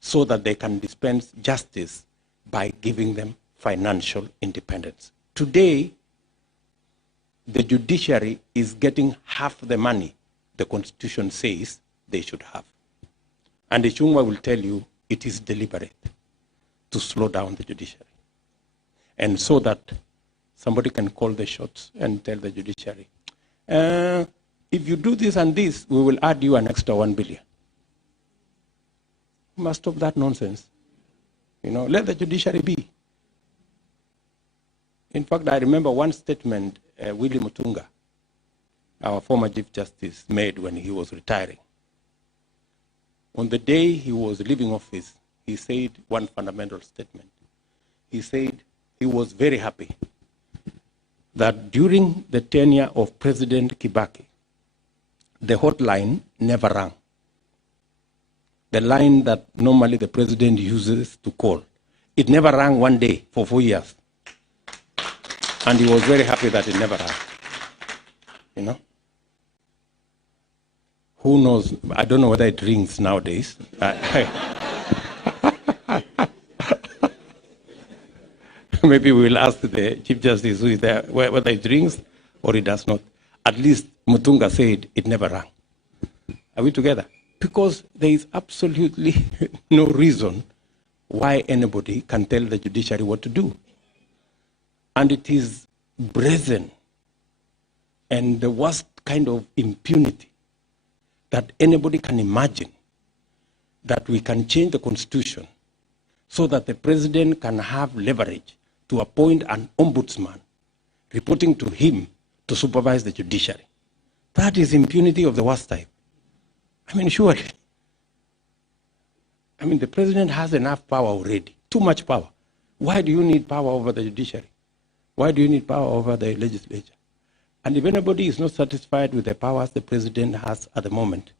so that they can dispense justice by giving them financial independence. Today, the judiciary is getting half the money the Constitution says they should have. And Ichung'wa will tell you it is deliberate to slow down the judiciary. And so that somebody can call the shots and tell the judiciary, if you do this and this, we will add you an extra 1 billion. You must stop that nonsense. You know, let the judiciary be. In fact, I remember one statement Willie Mutunga, our former Chief Justice, made when he was retiring. On the day he was leaving office, he said one fundamental statement. He said he was very happy that during the tenure of President Kibaki, the hotline never rang. The line that normally the president uses to call. It never rang one day for 4 years. And he was very happy that it never rang. You know? Who knows? I don't know whether it rings nowadays. Maybe we will ask the Chief Justice who is there whether it rings or it does not. At least Mutunga said it never rang. Are we together? Because there is absolutely no reason why anybody can tell the judiciary what to do. And it is brazen and the worst kind of impunity that anybody can imagine that we can change the Constitution so that the president can have leverage to appoint an ombudsman reporting to him to supervise the judiciary. That is impunity of the worst type. I mean, surely. I mean, the president has enough power already, too much power. Why do you need power over the judiciary? Why do you need power over the legislature? And if anybody is not satisfied with the powers the president has at the moment,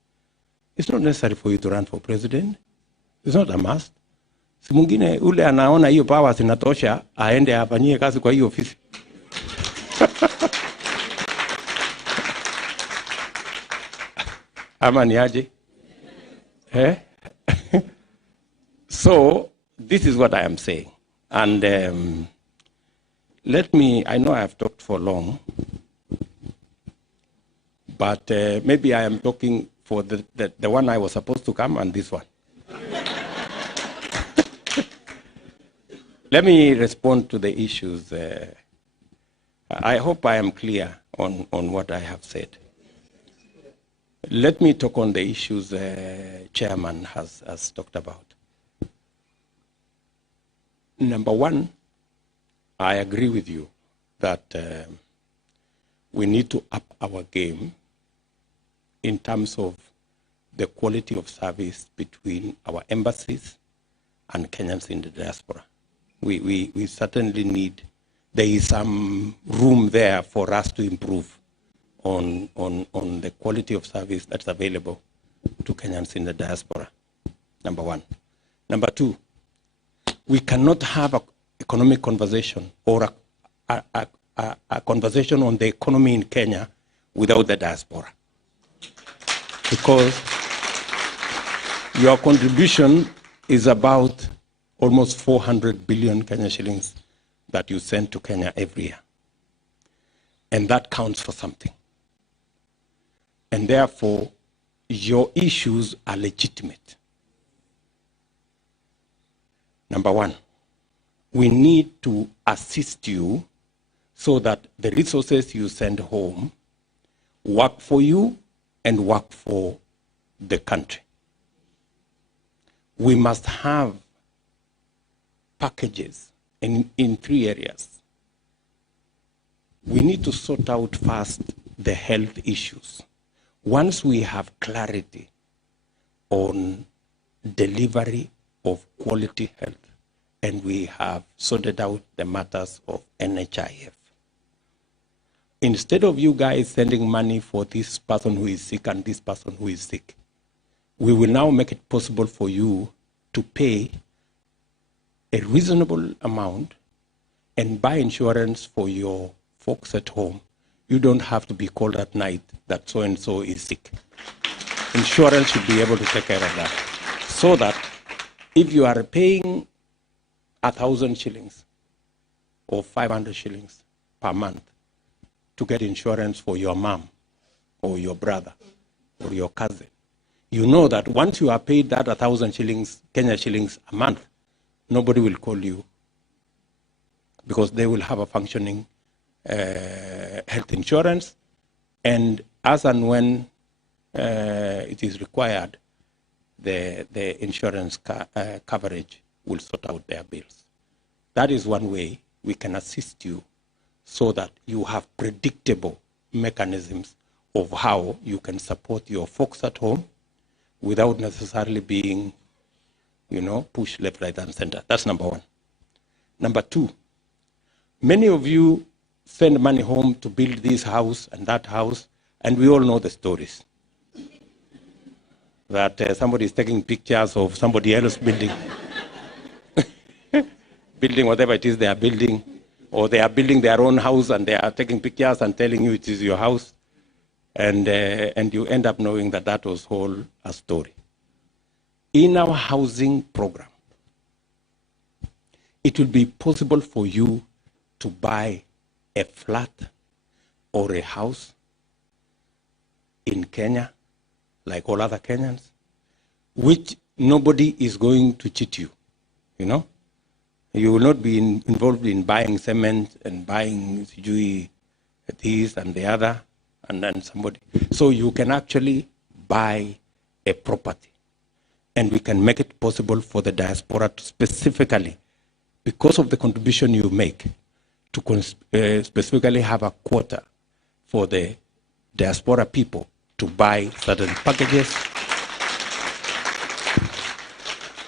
it's not necessary for you to run for president. It's not a must. Si mwingine ule anaona hiyo powers inatosha, aende afanyie kazi kwa hiyo ofisi. Ama ni aje? Eh? So, this is what I am saying. And I know I have talked for long, but maybe I am talking for the one I was supposed to come and this one. Let me respond to the issues. I hope I am clear on what I have said. Let me talk on the issues Chairman has talked about. Number one, I agree with you that we need to up our game in terms of the quality of service between our embassies and Kenyans in the diaspora. We certainly need, there is some room there for us to improve on the quality of service that's available to Kenyans in the diaspora, number one. Number two, we cannot have an economic conversation or a conversation on the economy in Kenya without the diaspora. Because your contribution is about almost 400 billion Kenya shillings that you send to Kenya every year. And that counts for something. And therefore, your issues are legitimate. Number one, we need to assist you so that the resources you send home work for you and work for the country. We must have packages in 3 areas. We need to sort out first the health issues. Once we have clarity on delivery of quality health, and we have sorted out the matters of NHIF, instead of you guys sending money for this person who is sick and this person who is sick, we will now make it possible for you to pay a reasonable amount and buy insurance for your folks at home you don't have to be called at night that so-and-so is sick. Insurance should be able to take care of that. So that if you are paying 1,000 shillings or 500 shillings per month to get insurance for your mom or your brother or your cousin, you know that once you are paid that 1,000 shillings, Kenya shillings a month, nobody will call you because they will have a functioning health insurance, and as and when it is required, the insurance coverage will sort out their bills. That is one way we can assist you so that you have predictable mechanisms of how you can support your folks at home without necessarily being, pushed left, right, and center. That's number one. Number two, many of you send money home to build this house and that house, and we all know the stories. That somebody is taking pictures of somebody else building, building whatever it is they are building, or they are building their own house and they are taking pictures and telling you it is your house, and you end up knowing that that was all a story. In our housing program, it will be possible for you to buy a flat or a house in Kenya, like all other Kenyans, which nobody is going to cheat you, You will not be involved in buying cement and buying this and the other, and then somebody. So you can actually buy a property. And we can make it possible for the diaspora to specifically, because of the contribution you make, to specifically have a quota for the diaspora people to buy certain packages.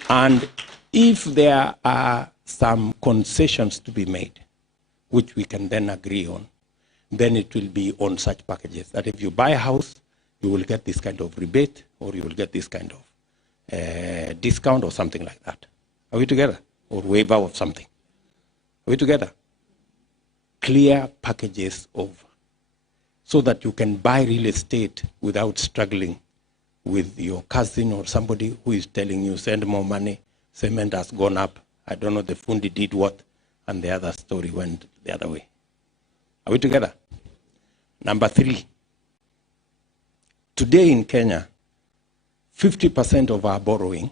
And if there are some concessions to be made, which we can then agree on, then it will be on such packages that if you buy a house, you will get this kind of rebate, or you will get this kind of discount or something like that. Are we together? Or waiver of something. Are we together? Clear packages so that you can buy real estate without struggling with your cousin or somebody who is telling you, send more money, cement has gone up, I don't know, the fundi did what, and the other story went the other way. Are we together? Number three, today in Kenya, 50% of our borrowing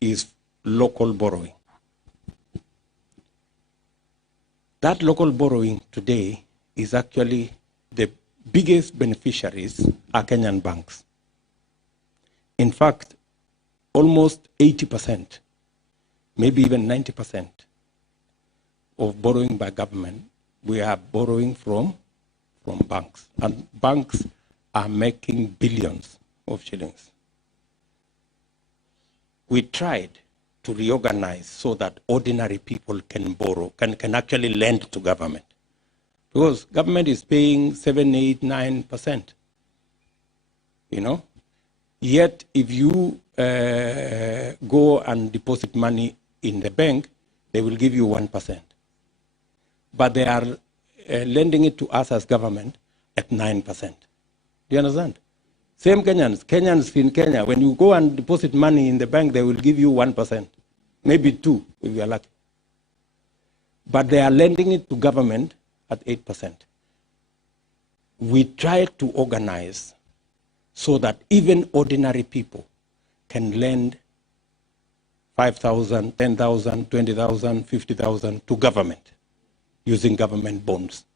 is local borrowing. That local borrowing today is actually the biggest beneficiaries are Kenyan banks. In fact, almost 80%, maybe even 90% of borrowing by government, we are borrowing from banks. And banks are making billions of shillings. We tried to reorganize so that ordinary people can borrow, can actually lend to government. Because government is paying 7, 8, 9%. Yet if you go and deposit money in the bank, they will give you 1%. But they are lending it to us as government at 9%. Do you understand? Same Kenyans in Kenya, when you go and deposit money in the bank, they will give you 1%, maybe 2% if you are lucky. But they are lending it to government at 8%. We try to organize so that even ordinary people can lend 5,000, 10,000, 20,000, 50,000 to government using government bonds.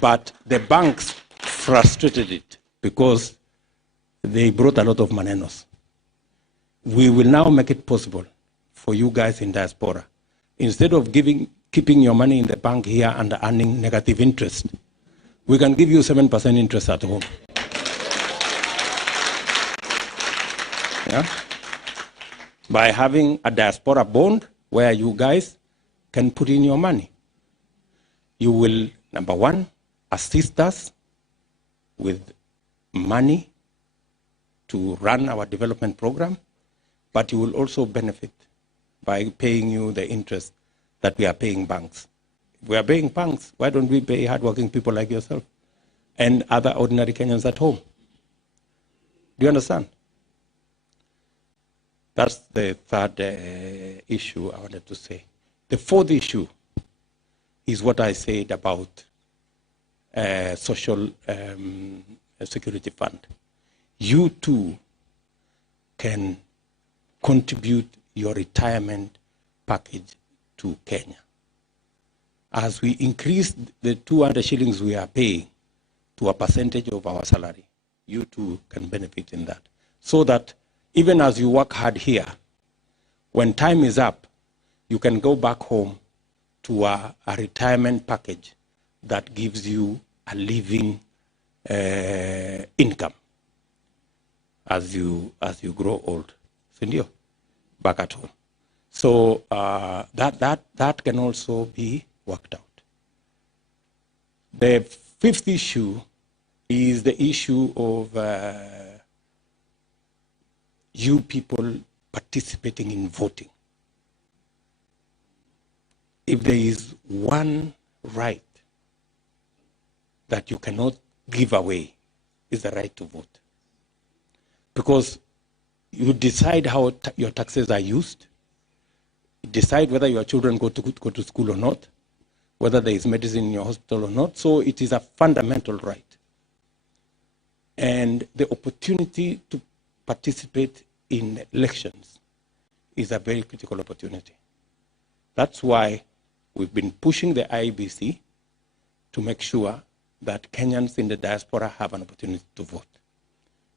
But the banks frustrated it because they brought a lot of manenos. We will now make it possible for you guys in diaspora, instead of keeping your money in the bank here and earning negative interest, we can give you 7% interest at home. Yeah? By having a diaspora bond where you guys can put in your money. You will, number one, assist us with money to run our development program, but you will also benefit by paying you the interest that we are paying banks. If we are paying banks, why don't we pay hardworking people like yourself? and other ordinary Kenyans at home. Do you understand? That's the third issue I wanted to say. The fourth issue is what I said about social security fund. You too can contribute your retirement package to Kenya. As we increase the 200 shillings we are paying to a percentage of our salary, you too can benefit in that. So that even as you work hard here, when time is up, you can go back home to a retirement package that gives you a living income as you grow old. Sindio? Back at home. So that can also be worked out. The fifth issue is the issue of you people participating in voting. If there is one right that you cannot give away, is the right to vote. Because you decide how your taxes are used, you decide whether your children go to school or not, whether there is medicine in your hospital or not. So it is a fundamental right. And the opportunity to participate in elections is a very critical opportunity. That's why we've been pushing the IEBC to make sure that Kenyans in the diaspora have an opportunity to vote.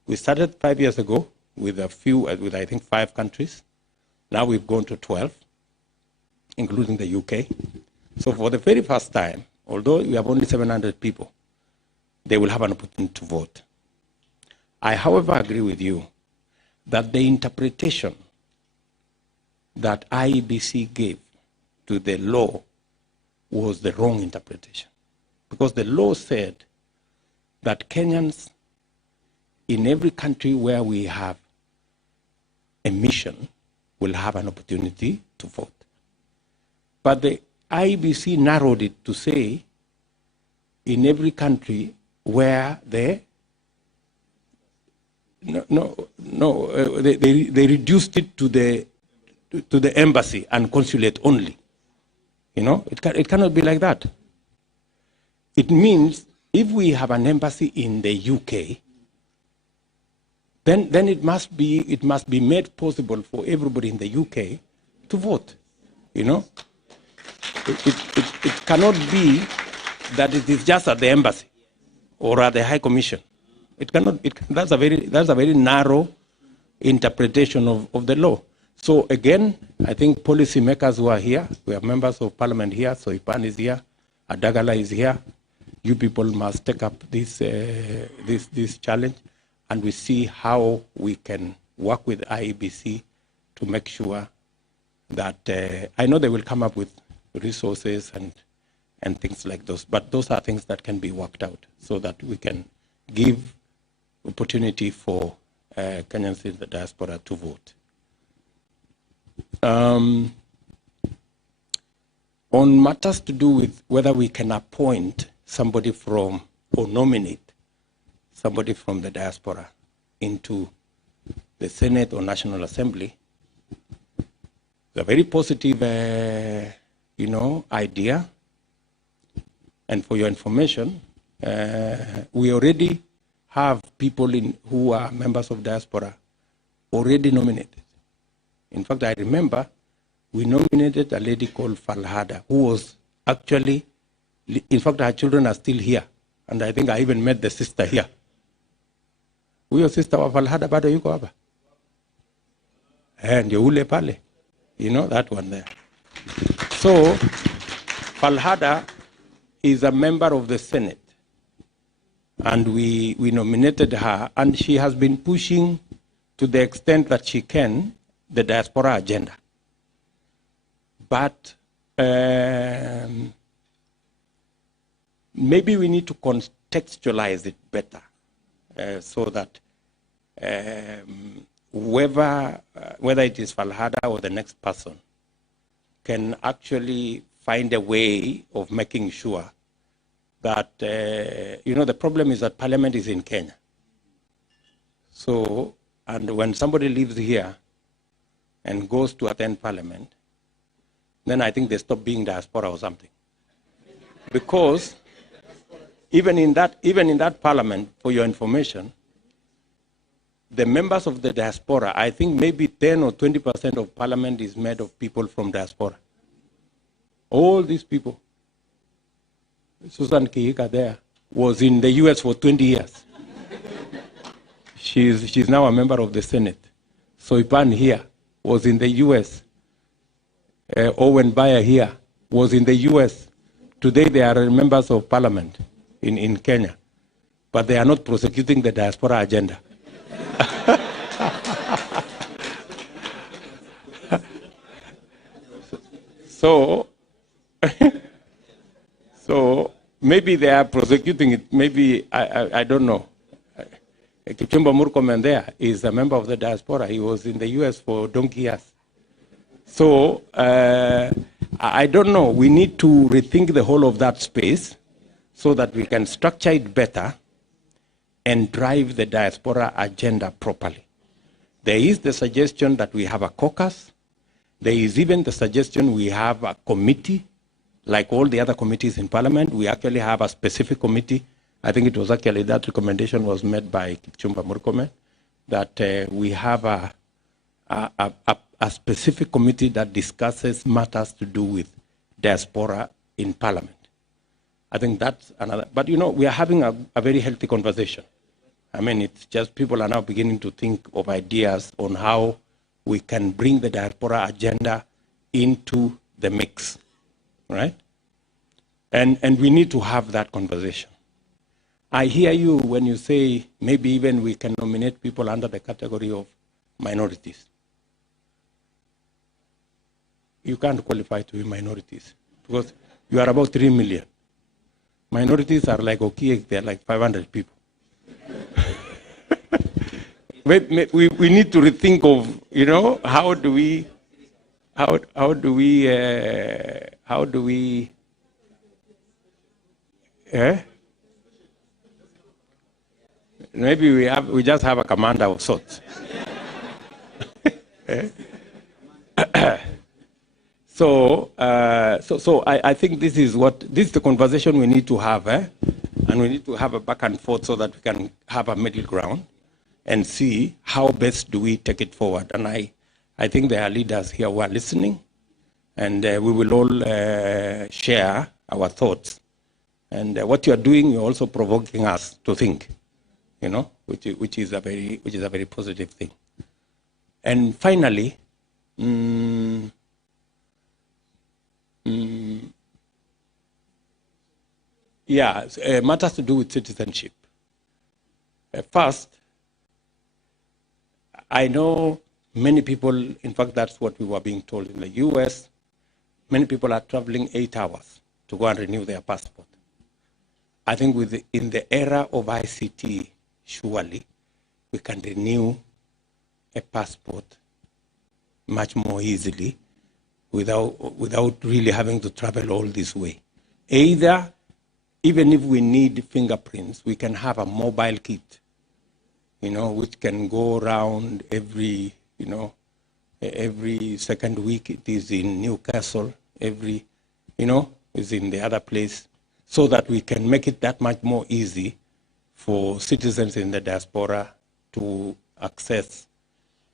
We started 5 years ago with with I think 5 countries. Now we've gone to 12, including the UK. So for the very first time, although we have only 700 people, they will have an opportunity to vote. I, however, agree with you that the interpretation that IEBC gave to the law was the wrong interpretation. Because the law said that Kenyans in every country where we have a mission will have an opportunity to vote. But the IEBC narrowed it to say in every country where they they reduced it to the embassy and consulate only. You know, it cannot be like that. It means if we have an embassy in the UK, then it must be made possible for everybody in the UK to vote. You know, it cannot be that it is just at the embassy or at the High Commission. It cannot. That's a very narrow interpretation of the law. So again, I think policymakers who are here, we have members of parliament here. So Ipan is here, Adagala is here. You people must take up this challenge, and we see how we can work with IEBC to make sure that I know they will come up with resources and things like those, but those are things that can be worked out so that we can give opportunity for Kenyans in the diaspora to vote. On matters to do with whether we can appoint somebody from or nominate somebody from the diaspora into the Senate or National Assembly, it's a very positive, idea. And for your information, we already have people who are members of diaspora already nominated. In fact, I remember we nominated a lady called Falhada, who was actually, in fact, her children are still here. And I think I even met the sister here. Huyo sister wa Falhada bado yuko hapa. Ndio ule pale. You know, that one there. So, Falhada is a member of the Senate. And we nominated her, and she has been pushing to the extent that she can the diaspora agenda. But maybe we need to contextualize it better so that whether it is Falhada or the next person, can actually find a way of making sure that, the problem is that Parliament is in Kenya. So, and when somebody lives here and goes to attend Parliament, then I think they stop being diaspora or something. Because even in that Parliament, for your information, the members of the diaspora, I think maybe 10 or 20% of Parliament is made of people from diaspora. All these people. Susan Kihika there was in the US for 20 years. She's now a member of the Senate. Soipan here was in the US. Owen Bayer here was in the US. Today they are members of Parliament in Kenya. But they are not prosecuting the diaspora agenda. So maybe they are prosecuting it. Maybe, I don't know. Kipchumba Murkomen there is a member of the diaspora. He was in the US for donkey years. So I don't know. We need to rethink the whole of that space so that we can structure it better and drive the diaspora agenda properly. There is the suggestion that we have a caucus. There is even the suggestion we have a committee, like all the other committees in Parliament. We actually have a specific committee. I think it was actually that recommendation was made by Kipchumba Murkomen, that we have a specific committee that discusses matters to do with diaspora in Parliament. I think that's another, but we are having a very healthy conversation. I mean, it's just people are now beginning to think of ideas on how we can bring the diaspora agenda into the mix, right? And we need to have that conversation. I hear you when you say maybe even we can nominate people under the category of minorities. You can't qualify to be minorities because you are about 3 million. Minorities are like Okiek, they're like 500 people. We need to rethink of, how do we, maybe we just have a commander of sorts. So I think this is the conversation we need to have, and we need to have a back and forth so that we can have a middle ground and see how best do we take it forward. And I think there are leaders here who are listening, and we will all share our thoughts. And what you are doing, you're also provoking us to think, which is a very positive thing. And finally, matters to do with citizenship. First, I know many people, in fact, that's what we were being told in the US, many people are traveling 8 hours to go and renew their passport. I think in the era of ICT, surely we can renew a passport much more easily without really having to travel all this way. Either, even if we need fingerprints, we can have a mobile kit, which can go around every second week. It is in Newcastle, is in the other place, so that we can make it that much more easy for citizens in the diaspora to access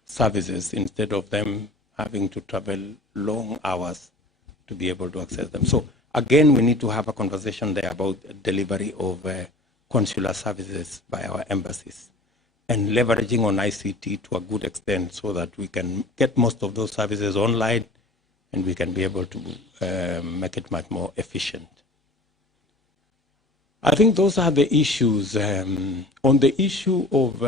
services instead of them having to travel long hours to be able to access them. So again, we need to have a conversation there about delivery of consular services by our embassies and leveraging on ICT to a good extent so that we can get most of those services online and we can be able to make it much more efficient. I think those are the issues. On the issue of